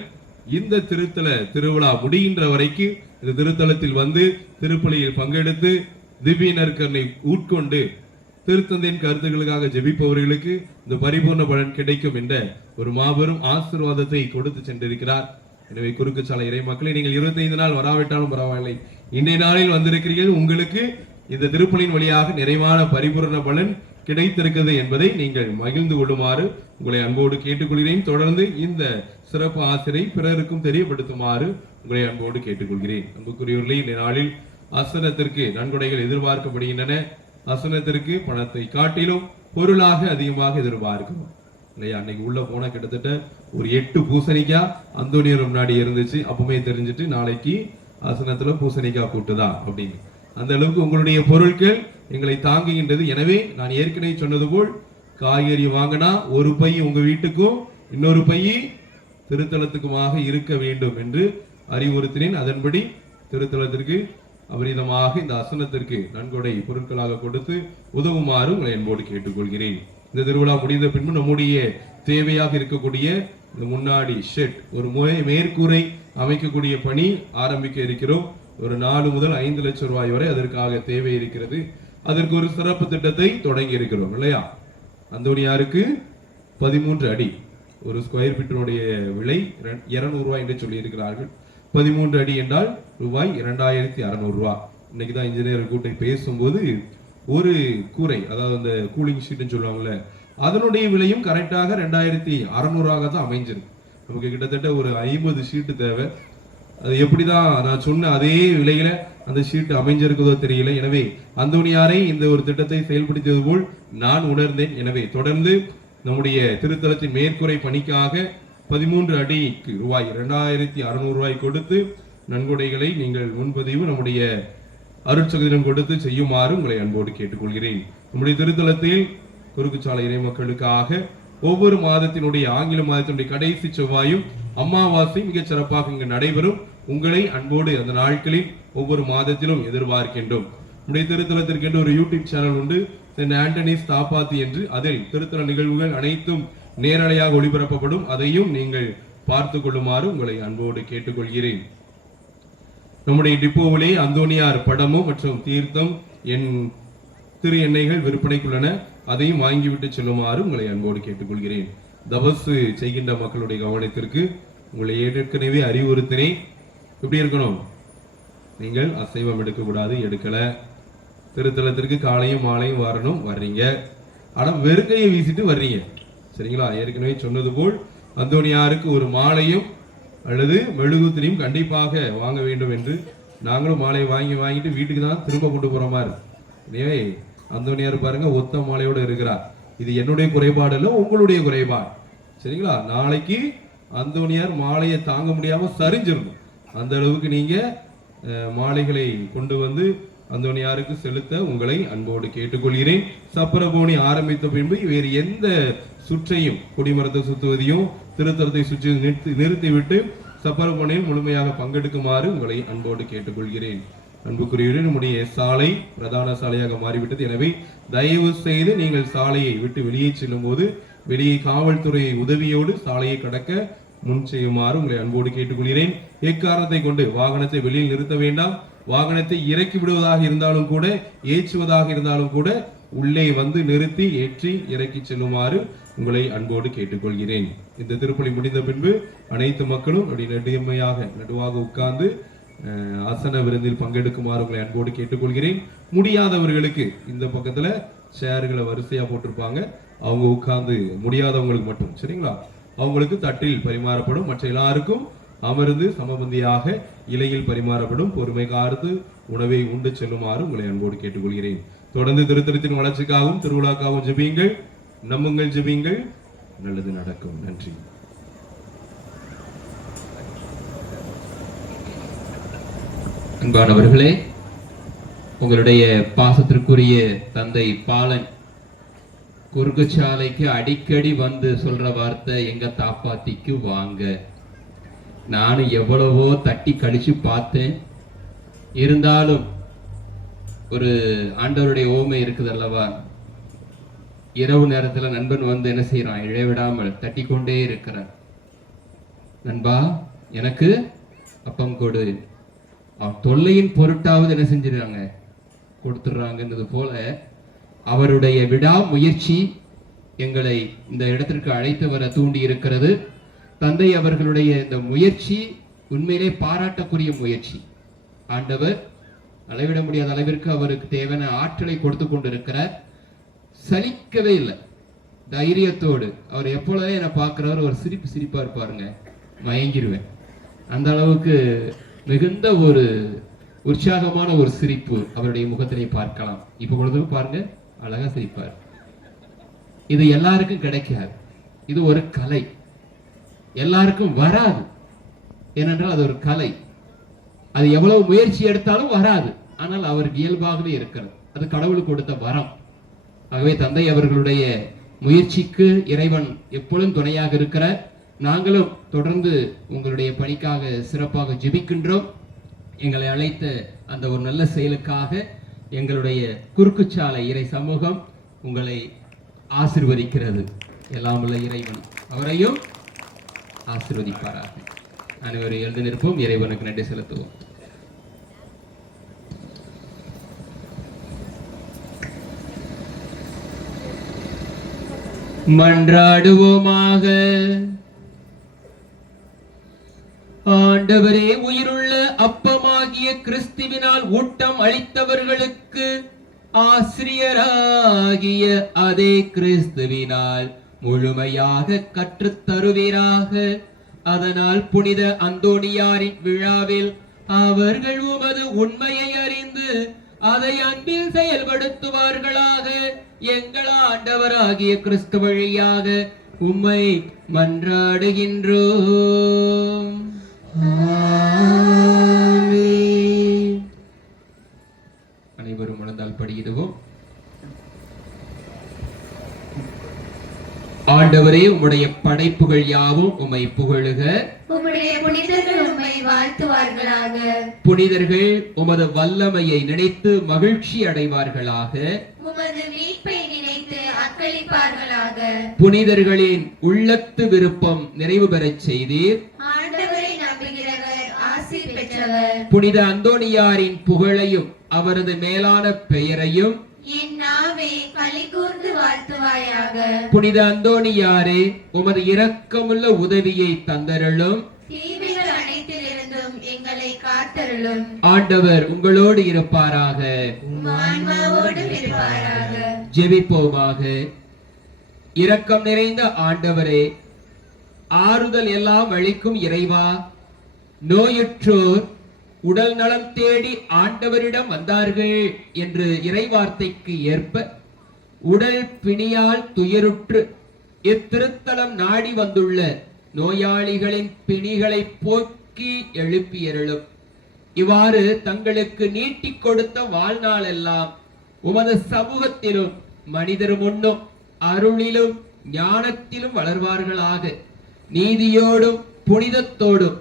இந்த திருத்தல திருவிழா முடிகின்ற வரைக்கும் இந்த திருத்தலத்தில் வந்து திருப்பலியில் பங்கெடுத்து திவ்ய நற்கருணை உட்கொண்டு திருத்தந்தையின் கருத்துக்களுக்காக ஜெபிப்பவர்களுக்கு இந்த பரிபூர்ண பலன் கிடைக்கும் என்ற ஒரு மாபெரும் ஆசீர்வாதத்தை கொடுத்து சென்றிருக்கிறார். எனவே குறுக்கு சாலை இறை மக்களை, நீங்கள் 25 நாள் வராவிட்டாலும் பரவாயில்லை, இன்றைய நாளில் வந்திருக்கிறீர்கள், உங்களுக்கு இந்த திருப்பலியின் வழியாக நிறைவான பரிபூர்ண பலன் கிடைத்திருக்கிறது என்பதை நீங்கள் மகிழ்ந்து கொள்ளுமாறு உங்களை அன்போடு கேட்டுக்கொள்கிறேன். தொடர்ந்து இந்த சிறப்பு ஆசிரியை பிறருக்கும் தெரியப்படுத்துமாறு உங்களை அன்போடு கேட்டுக்கொள்கிறேன். அன்புக்குரியவர்களே, இந்த நாளில் அசனத்திற்கு நன்கொடைகள் எதிர்பார்க்கப்படுகின்றன. அசனத்திற்கு பணத்தை காட்டிலும் பொருளாக அதிகமாக எதிர்பார்க்கிறோம் இல்லையா? அன்னைக்கு உள்ள போன கிட்டத்தட்ட ஒரு 8 பூசணிக்காய் அந்தோனியர் முன்னாடி இருந்துச்சு. அப்பவுமே தெரிஞ்சுட்டு நாளைக்கு அசனத்துல பூசணிக்காய் கூட்டுதா அப்படின்னு, அந்த அளவுக்கு உங்களுடைய பொருட்கள் எங்களை தாங்குகின்றது. எனவே நான் ஏற்கனவே சொன்னது போல் காய்கறி வாங்கினா ஒரு பை உங்க வீட்டுக்கும் இன்னொரு பை திருத்தலத்துக்குமாக இருக்க வேண்டும் என்று அறிவுறுத்தினேன். அதன்படி திருத்தலத்திற்கு அபரிதமாக இந்த அசனத்திற்கு நன்கொடை பொருட்களாக கொடுத்து உதவுமாறு உங்களை என்போடு கேட்டுக்கொள்கிறேன். இந்த திருவிழா முடிந்த பின்பு நம்முடைய தேவையாக இருக்கக்கூடிய இந்த முன்னாடி ஷெட், ஒரு மேற்கூரை அமைக்கக்கூடிய பணி ஆரம்பிக்க இருக்கிறோம். ஒரு 4 முதல் 5 லட்சம் ரூபாய் வரை அதற்காக தேவை இருக்கிறது. அதற்கு ஒரு சிறப்பு திட்டத்தை தொடங்கி இருக்கிறோம் இல்லையா? அந்தோனியாருக்கு 13 அடி, ஒரு ஸ்கொயர் ஃபீட்டினுடைய விலை 200 ரூபாய் என்று சொல்லி இருக்கிறார்கள். 13 அடி என்றால் ரூபாய் 2600 ரூபாய். இன்னைக்கு தான் இன்ஜினியர் கூட்டி பேசும்போது ஒரு கூரை, அதாவது அந்த கூலிங் ஷீட்னு சொல்லுவாங்கல்ல, அதனுடைய விலையும் கரெக்டாக 2600 தான் அமைஞ்சிருக்கு. நமக்கு கிட்டத்தட்ட ஒரு 50 ஷீட்டு தேவை. அது எப்படிதான் நான் சொன்ன அதே விலையில அந்த ஷீட் அமைஞ்சிருக்கிறதோ தெரியல. எனவே அந்தோனியாரை இந்த ஒரு திட்டத்தை செயல்படுத்தியது போல் நான் உணர்ந்தேன். எனவே தொடர்ந்து நம்முடைய திருத்தலத்தின் மேற்கூரை பணிக்காக 13 அடிக்கு ரூபாய் 2600 ரூபாய் கொடுத்து நன்கொடைகளை நீங்கள் முன்பதிவு நம்முடைய அருட்சகதிடம் கொடுத்து செய்யுமாறு உங்களை அன்போடு கேட்டுக்கொள்கிறேன். நம்முடைய திருத்தலத்தில் குறுக்கு சாலை இறை மக்களுக்காக ஒவ்வொரு மாதத்தினுடைய ஆங்கில மாதத்தினுடைய கடைசி செவ்வாயும் அமாவாசை மிகச் சிறப்பாக இங்கு நடைபெறும். உங்களை அன்போடு அந்த நாட்களில் ஒவ்வொரு மாதத்திலும் எதிர்பார்க்கின்றோம். நம்முடைய திருத்தலத்திற்கு என்று ஒரு யூடியூப் சேனல் உண்டு, சென்ட் ஆண்டனிஸ் தாப்பாத்தி என்று. அதில் திருத்தல நிகழ்வுகள் அனைத்தும் நேரலையாக ஒளிபரப்பப்படும். அதையும் நீங்கள் பார்த்து கொள்ளுமாறு உங்களை அன்போடு கேட்டுக்கொள்கிறேன். நம்முடைய டிப்போவிலே அந்தோனியார் படமும் மற்றும் தீர்த்தம் திரு எண்ணெய்கள் விற்பனைக்குள்ளன. அதையும் வாங்கிவிட்டு செல்லுமாறு உங்களை அன்போடு கேட்டுக்கொள்கிறேன். தபசு செய்கின்ற மக்களுடைய கவனத்திற்கு உங்களை ஏற்கனவே அறிவுறுத்தினேன். எப்படி இருக்கணும்? நீங்கள் அசைவம் எடுக்கக்கூடாது, எடுக்கல. திருத்தலத்திற்கு காலையும் மாலையும் வரணும், வர்றீங்க. ஆனா வெறுங்கையை வீசிட்டு வர்றீங்க, சரிங்களா? ஏற்கனவே சொன்னது போல் அந்தோனியாருக்கு ஒரு மாலையும் அல்லது மெழுகுத்திரியும் கண்டிப்பாக வாங்க வேண்டும் என்று நாங்களும் மாலை வாங்கிட்டு வீட்டுக்கு தான் திரும்ப கொண்டு போற மாதிரி. எனவே அந்தோனியார் பாருங்க, ஒத்த மாலையோடு இருக்கிறார். இது என்னுடைய குறைபாடு இல்லை, உங்களுடைய குறைபாடு, சரிங்களா? நாளைக்கு அந்தோனியார் மாலையை தாங்க முடியாம சரிஞ்சிடணும். அந்த அளவுக்கு நீங்க மாலைகளை கொண்டு வந்து அந்தோனியாருக்கு செலுத்த உங்களை அன்போடு கேட்டுக்கொள்கிறேன். சப்பரபோனி ஆரம்பித்த பின்பு வேறு எந்த சுற்றையும் கொடிமரத்தை சுற்றுவதையும் திருத்தலத்தை சுற்றி நிறுத்திவிட்டு சப்பரபோனியில் முழுமையாக பங்கெடுக்குமாறு உங்களை அன்போடு கேட்டுக்கொள்கிறேன். அன்புக்குரியவரே, நம்முடைய சாலை பிரதான சாலையாக மாறிவிட்டது. எனவே தயவு செய்து நீங்கள் சாலையை விட்டு வெளியே செல்லும் போது வெளியே காவல்துறை உதவியோடு சாலையை கடக்க முன் செய்யுமாறு உங்களை அன்போடு கேட்டுக்கொள்கிறேன். எக்காரணத்தை கொண்டு வாகனத்தை வெளியில் நிறுத்த வேண்டாம். வாகனத்தை இறக்கி விடுவதாக இருந்தாலும் கூட, ஏற்றுவதாக இருந்தாலும் கூட உள்ளே வந்து நிறுத்தி ஏற்றி இறக்கி செல்லுமாறு உங்களை அன்போடு கேட்டுக்கொள்கிறேன். இந்த திருப்பலி முடிந்த பின்பு அனைத்து மக்களும் அப்படி நடுவாக உட்கார்ந்து ஆசன விருந்தில் பங்கெடுக்குமாறு உங்களை அன்போடு கேட்டுக்கொள்கிறேன். முடியாதவர்களுக்கு இந்த பக்கத்துல சேர்களை வரிசையா போட்டிருப்பாங்க, அவங்க உட்கார்ந்து முடியாதவங்களுக்கு மட்டும், சரிங்களா, அவங்களுக்கு தட்டில் பரிமாறப்படும். மற்ற எல்லாருக்கும் அமர்ந்து சமபந்தியாக இலையில் பரிமாறப்படும். பொறுமை காத்து உணவை உண்டு செல்லுமாறு உங்களை அன்போடு கேட்டுக்கொள்கிறேன். தொடர்ந்து திருத்தலத்தின் வளர்ச்சிக்காகவும் திருவிழாக்காகவும் ஜெபியுங்கள். நம்புங்கள், ஜெபியுங்கள், நல்லது நடக்கும். நன்றி. அன்பானவர்களே, உங்களுடைய பாசத்திற்குரிய தந்தை பாலன் குறுக்குச்சாலைக்கு அடிக்கடி வந்து சொல்ற வார்த்தை, எங்க தாப்பாத்திக்கு வாங்க. நானும் எவ்வளவோ தட்டி கழிச்சு பார்த்தேன். இருந்தாலும் ஒரு ஆண்டவருடைய ஓமை இருக்குது அல்லவா, இரவு நேரத்துல நண்பன் வந்து என்ன செய்யறான், இழைவிடாமல் தட்டி கொண்டே இருக்கிறான். நண்பா, எனக்கு அப்பம் கொடு. அவன் தொல்லையின் பொருட்டாவது என்ன செஞ்சிருக்காங்க, கொடுத்துடுறாங்கன்றது போல அவருடைய விடாமுயற்சி எங்களை இந்த இடத்திற்கு அழைத்து வர தூண்டி இருக்கிறது. தந்தை அவர்களுடைய இந்த முயற்சி உண்மையிலே பாராட்டக்கூடிய முயற்சி. ஆண்டவர் அளவிட முடியாத அளவிற்கு அவருக்கு தேவையான ஆற்றலை கொடுத்து கொண்டிருக்கிறார். சலிக்கவே இல்லை, தைரியத்தோடு. அவர் எப்பொழுதே என்னை பார்க்கிறவர் ஒரு சிரிப்பா இருப்பாருங்க, மயங்கிடுவேன். அந்த அளவுக்கு மிகுந்த ஒரு உற்சாகமான ஒரு சிரிப்பு அவருடைய முகத்திலே பார்க்கலாம். இப்ப பொழுது பாருங்க, அழகா சிரிப்பார். இது எல்லாருக்கும் கிடைக்காது. இது ஒரு கலை, எல்லாருக்கும் வராது. ஏனென்றால் அது ஒரு கலை. அது எவ்வளவு முயற்சி எடுத்தாலும் வராது. ஆனால் அவருக்கு இயல்பாகவே இருக்கிறது. அது கடவுள் கொடுத்த வரம். ஆகவே தந்தை அவர்களுடைய முயற்சிக்கு இறைவன் எப்பொழுதும் துணையாக இருக்கிறார். நாங்களும் தொடர்ந்து உங்களுடைய பணிக்காக சிறப்பாக ஜெபிக்கின்றோம். எங்களை அழைத்த அந்த ஒரு நல்ல செயலுக்காக எங்களுடைய குறுக்குச்சாலை இறை சமூகம் உங்களை ஆசீர்வதிக்கிறது. எல்லாம் உள்ள இறைவன் அவரையும் ஆசீர்வதிப்பாராக. அனைவரும் எழுந்து நிற்போம், இறைவனுக்கு நன்றி செலுத்துவோம். மன்றாடுவோமாக. ஆண்டவரே, உயிருள்ள அப்பமாகிய கிறிஸ்துவினால் ஊட்டம் அளித்தவர்களுக்கு ஆசிரியராகிய அதே கிறிஸ்துவினால் முழுமையாக கற்றுத்தருவீராக. அதனால் புனித அந்தோனியாரின் விழாவில் அவர்கள் உமது உண்மையை அறிந்து அதை அன்பில் செயல்படுத்துவார்களாக. எங்கள் ஆண்டவராகிய கிறிஸ்து வழியாக உம்மை மன்றாடுகின்றோம். அனைவரும் உணர்ந்தால் படியிடுவோம். ஆண்டவரே, உம்முடைய படைப்புகள் யாவும் உம்மை புகழுக. உம்முடைய புனிதர்கள் உம்மை வாழ்த்துவார்களாக. புனிதர்கள் உமது வல்லமையை நினைத்து மகிழ்ச்சி அடைவார்களாக. உமது மீட்பை நினைத்து அக்களிப்பார்களாக. புனிதர்களின் உள்ளத்து விருப்பம் நிறைவு பெறச் செய்தீர். ஆண்டவரை நம்புகிறவர் ஆசீர் பெற்றவர். புனித அந்தோனியாரின் புகழையும் அவரது மேலான பெயரையும் என் நாவே களிகூர்ந்து வாழ்த்துவாயாக. புனித அந்தோனியாரே, உமது இரக்கமுள்ள உதவியை தந்தருளும். தீமைகள் அனைத்திலிருந்தும் எங்களை காத்தருளும். ஆண்டவர் உங்களோடு இருப்பாராக. ஆன்மாவோடும் இருப்பாராக. ஜெபிப்போமாக. இரக்கம் நிறைந்த ஆண்டவரே, ஆறுதல் எல்லாம் அளிக்கும் இறைவா, நோயுற்றோர் உடல் நலம் தேடி ஆண்டவரிடம் வந்தார்கள் என்று இறைவார்த்தைக்கு ஏற்ப உடல் பிணியால் துயருற்று இத்திருத்தலம் நாடி வந்துள்ள நோயாளிகளின் பிணிகளை போக்கி எழுப்பியருளும். இவ்வாறு தங்களுக்கு நீட்டிக் கொடுத்த வாழ்நாள் எல்லாம் உமது சமூகத்திலும் மனிதர் முன்னும் அருளிலும் ஞானத்திலும் வளர்வார்களாக. நீதியோடும் புனிதத்தோடும்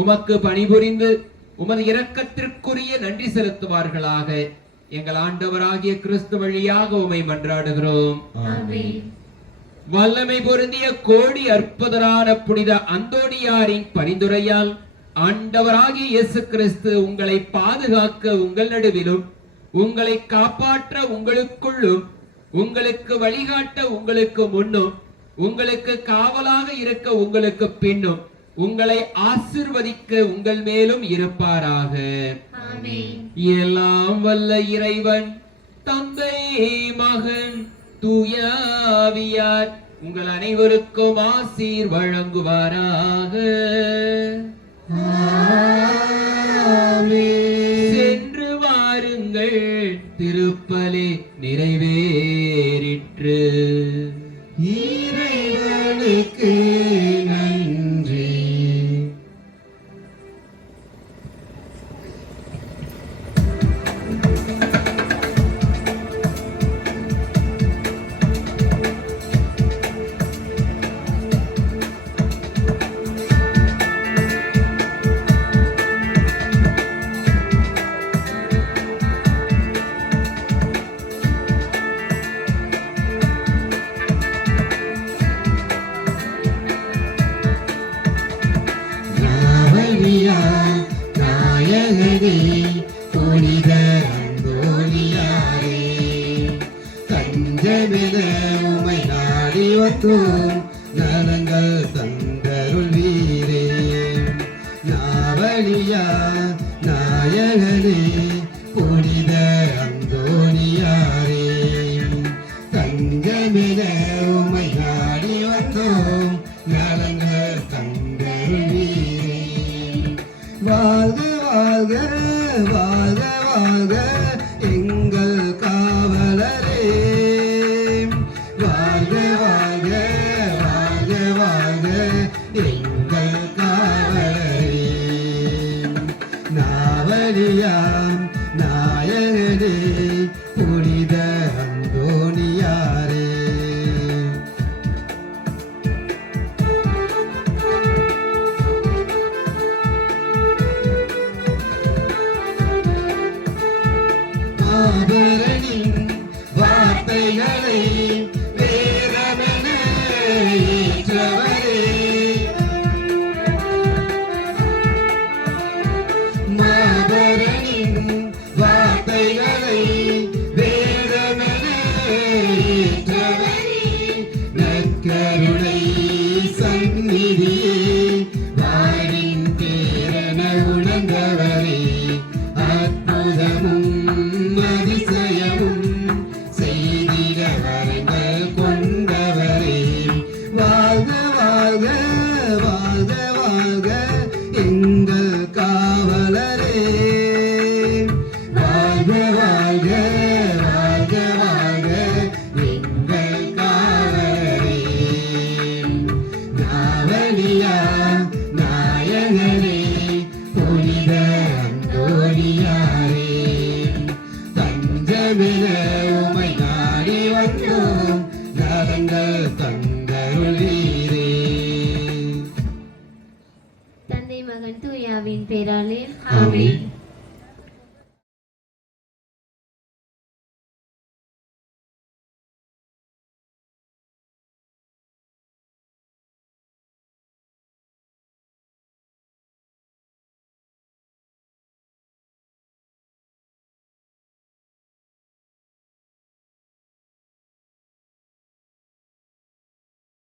உமக்கு பணிபுரிந்து உமது இரக்கத்திற்குரிய நன்றி செலுத்துவார்களாக. எங்கள் ஆண்டவராகிய கிறிஸ்து வழியாக உமை மன்றாடுகிறோம். வல்லமை பொருந்திய கோடி அற்புதரான புனித அந்தோணியாரின் பரிந்துரையால் ஆண்டவராகிய இயேசு கிறிஸ்து உங்களை பாதுகாக்க உங்கள் நடுவிலும், உங்களை காப்பாற்ற உங்களுக்குள்ளும், உங்களுக்கு வழிகாட்ட உங்களுக்கு முன்னும், உங்களுக்கு காவலாக இருக்க உங்களுக்கு பின்னும், உங்களை ஆசிர்வதிக்க உங்கள் மேலும் இருப்பாராக. எல்லாம் வல்ல இறைவன் தந்தை மகன் தூய ஆவியார் உங்கள் அனைவருக்கும் ஆசீர் வழங்குவாராக. சென்று வாருங்கள், திருப்பலி நிறைவேறிற்று. இறைவனுக்கு நன்றி. நாயகனே புனித அந்தோணியாரே, தஞ்சமென உமை நாடி வந்தோம், நலங்கள் தந்தருள்வீரே. நாவலியா நாயகனே புனித அந்தோணியாரே, தஞ்சமென உமை நாடி வந்தோம், நலங்கள் தந்தருள்வீரே. வாழ்க வாழ்க வாழ்க வாழ்க எங்கள் காவலரே, வாழ்க வாழ்க வாழ்க வாழ்க எங்கள் காவலரே. நாவலியாம் நாயகனே புனித அந்தோணியாரே. ஆபரனின் வார்த்தைகளை வேதமென ஏற்றவரே, மாபரனின் வார்த்தைகளை வேதமென ஏற்றவரே, நற்கருணை சந்நிதியே வாழின் பேரென உணர்ந்தவரே, அற்புதமும் அதிசயமும் செய்திட வரங்கள் கொண்டவரே. வாழ்க வாழ்க வாழ்க வாழ்க எங்கள் காவலரே, வாழ்க வாழ்க வாழ்க வாழ்க எங்கள் காவலரே. நாவலியா நாயகனே புனித அந்தோணியாரே, தஞ்சமென உமை நாடி வந்தோம், நலங்கள் தந்தருள்வீரே. தந்தை மகன் தூயாவின் பேராலே ஆமென்.